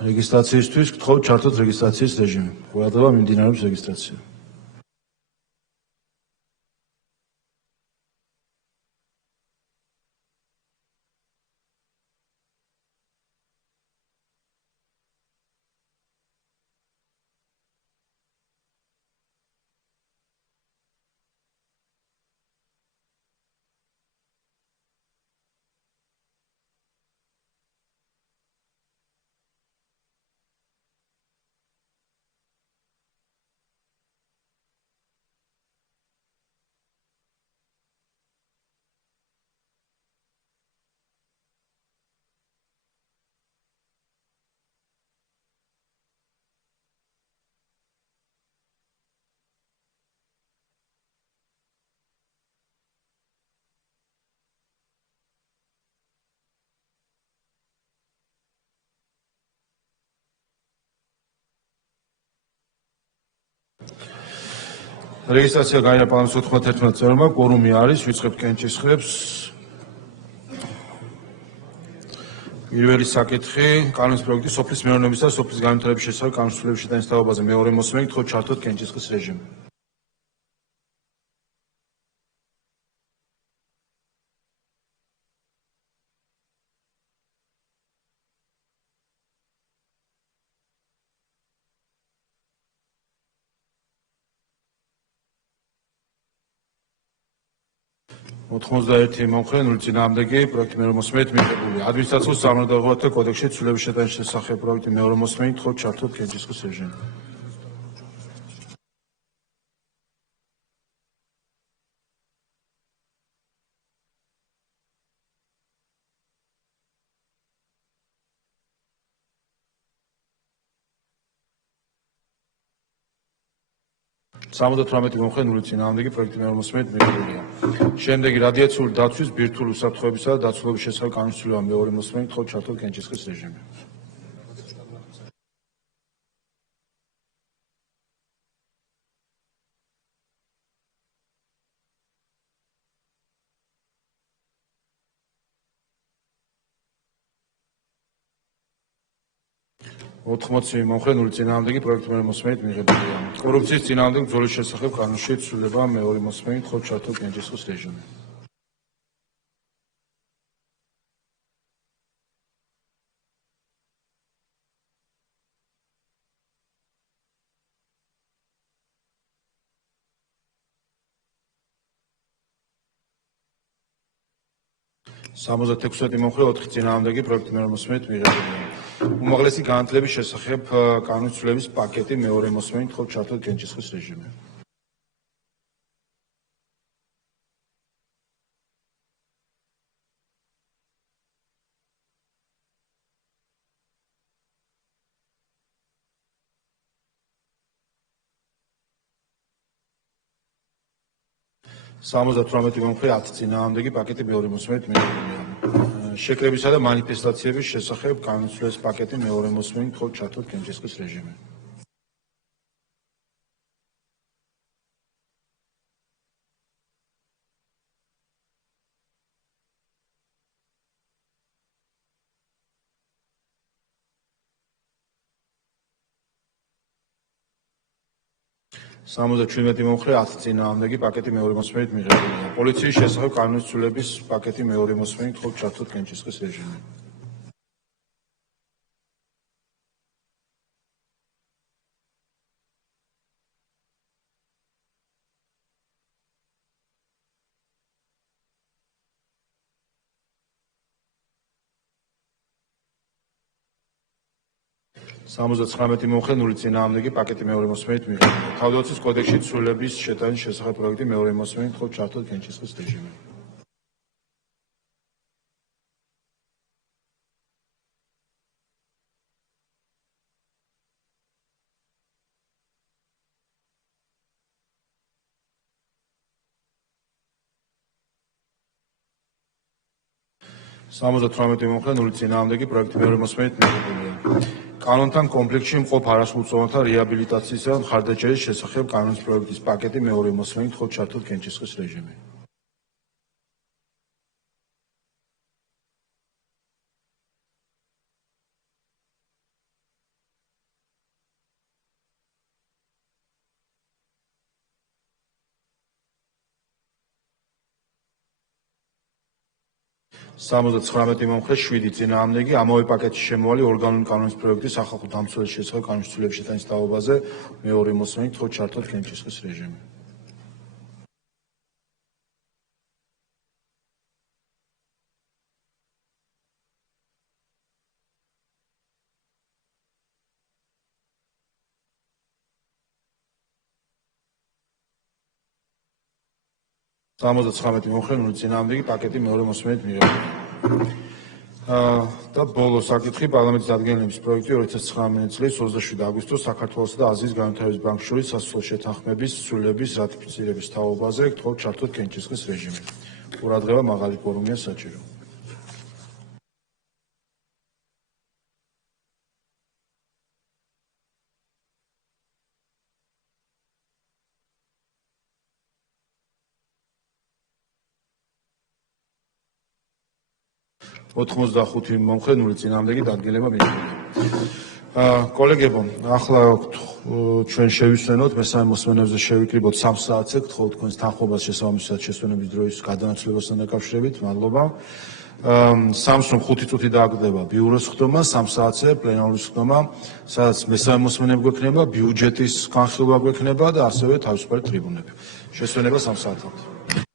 რეგისტრაციისთვის, გთხოვთ ჩართოთ რეგისტრაციის რეჟიმი. ყურადღება მიმდინარეობს რეგისტრაცია. რეგისტრაცია გაიარა პარლამენტის 91 წევრმა, კვორუმი არის, ვიწყებთ კენჭისყრებს. პირველი საკითხი, კანონის პროექტი სოფლის მეურნეობის და სოფლის განვითარების შესახებ კანონმდებლობის შეტანის თაობაზე მეორე მოსმენი, გთხოვთ ჩართოთ კენჭისყრის რეჟიმი. ოთხმოცდაერთი მომხრე, 0 წინააღმდეგი, პროექტი მეორე მოსმენით მიღებული. ადმინისტრაციულ სამართლებრივათა კოდექსში ცვლილების შეტანის შესახებ პროექტი მეორე მოსმენით, გთხოვთ ჩართოთ კენჭისყრის რეჟიმი. სამოცდათვრამეტი მომხრე, 0 წინააღმდეგი, პროექტი მეორე მოსმენით მიღებულია. შემდეგი რადიაციული დაცვის, ბირთვული უსაფრთხოებისა და დაცულობის შესახებ კანონმდებლობა მეორე მოსმენით, გთხოვთ ჩართოთ კენჭისყრის რეჟიმი. ოთხმოცი მომხრე, 0 წინააღმდეგი, პროექტი მეორე მოსმენით მიღებულია. კორუფციის წინააღმდეგ ბრძოლის შესახებ კანონში ცვლილება მეორე მოსმენით, გთხოვთ ჩართოთ კენჭისყრის რეჟიმი. სამოცდათექვსმეტი მომხრე, 4 წინააღმდეგი, პროექტი მეორე მოსმენით მიღებულია. უმაღლესი განათლების შესახებ კანონის ცვლილების პაკეტი მეორე მოსმენით, გთხოვთ ჩართოთ კენჭისყრის რეჟიმი. სამოცდათვრამეტი მომხრე, 10 წინააღმდეგი, პაკეტი მეორე მოსმენით მიღებულია. შეკრებისა და მანიფესტაციების შესახებ კანონის ცვლილების პაკეტი მეორე მოსმენით, გთხოვთ ჩართოთ კენჭისყრის რეჟიმი. სამოცდაჩვიდმეტი მომხრე, 10 წინააღმდეგი, პაკეტი მეორე მოსმენით მიღებულია. პოლიციის შესახებ კანონის ცვლილების პაკეტი მეორე მოსმენით, გთხოვთ ჩართოთ კენჭისყრის რეჟიმი. 79 მომხრე 0 წინააღმდეგი პაკეტი მეორე მოსმენით მიღებდა. თავდაცვის კოდექსში ცვლილების შეტანის შესახებ პროექტი მეორე მოსმენით თხოვთ ჩართოთ კენჭისყრის რეჟიმი. სამოცდათვრამეტი მომხრე 0 წინააღმდეგი პროექტი მეორე მოსმენით მიღებულია. კანონთან კომპლექსში მყოფ არასრულწლოვანთა რეაბილიტაციისა და მხარდაჭერის შესახებ კანონის პროექტის პაკეტი მეორე მოსმენით თხოვთ ჩართოთ კენჭისყრის რეჟიმი. სამოცდათვრამეტი მომხრე 7 წინააღმდეგი ამავე პაკეტში შემოვალი ორგანული კანონის პროექტი სახალხო დამცველის შესახებ კანონის ცვლილების შეტანის თაობაზე მეორე მოსმენით თხოვთ ჩართოთ კენჭისყრის რეჟიმი. სამოცდათვრამეტი მომხრე 0 წინააღმდეგი პაკეტი მეორე მოსმენით მიღებდა. და ბოლო საკითხი პარლამენტის დადგენილების პროექტი 2019 წლის 27 აგვისტოს საქართველოსა და აზიის განვითარების ბანკის შორის სასოფლო შეთანხმების ცვლილების რატიფიცირების თაობაზე თხოვთ ჩართოთ კენჭისყრის რეჟიმი. ყურადღება მაღალი კვორუმია საჭირო. ოთხმოცდახუთი მომხრე 0 წინააღმდეგი დადგენილება მიიღება. კოლეგებო, ახლა ჩვენ შევისვენოთ მესამე მოსმენებზე შევიკრიბოთ 3 საათზე, გთხოვთ თქვენს თანხმობას შესაბამისად შესვენების დროის გადანაცვლებასთან დაკავშირებით. მადლობა. 3-ს რომ 5 წუთი დააგდება ბიუროს ხდომა, 3 საათზე პლენარული ხდომა, სადაც მესამე მოსმენები გვექნება, ბიუჯეტის განხილვა გვექნება და ასევე თავისუფალი ტრიბუნები. შესვენება 3 საათამდე.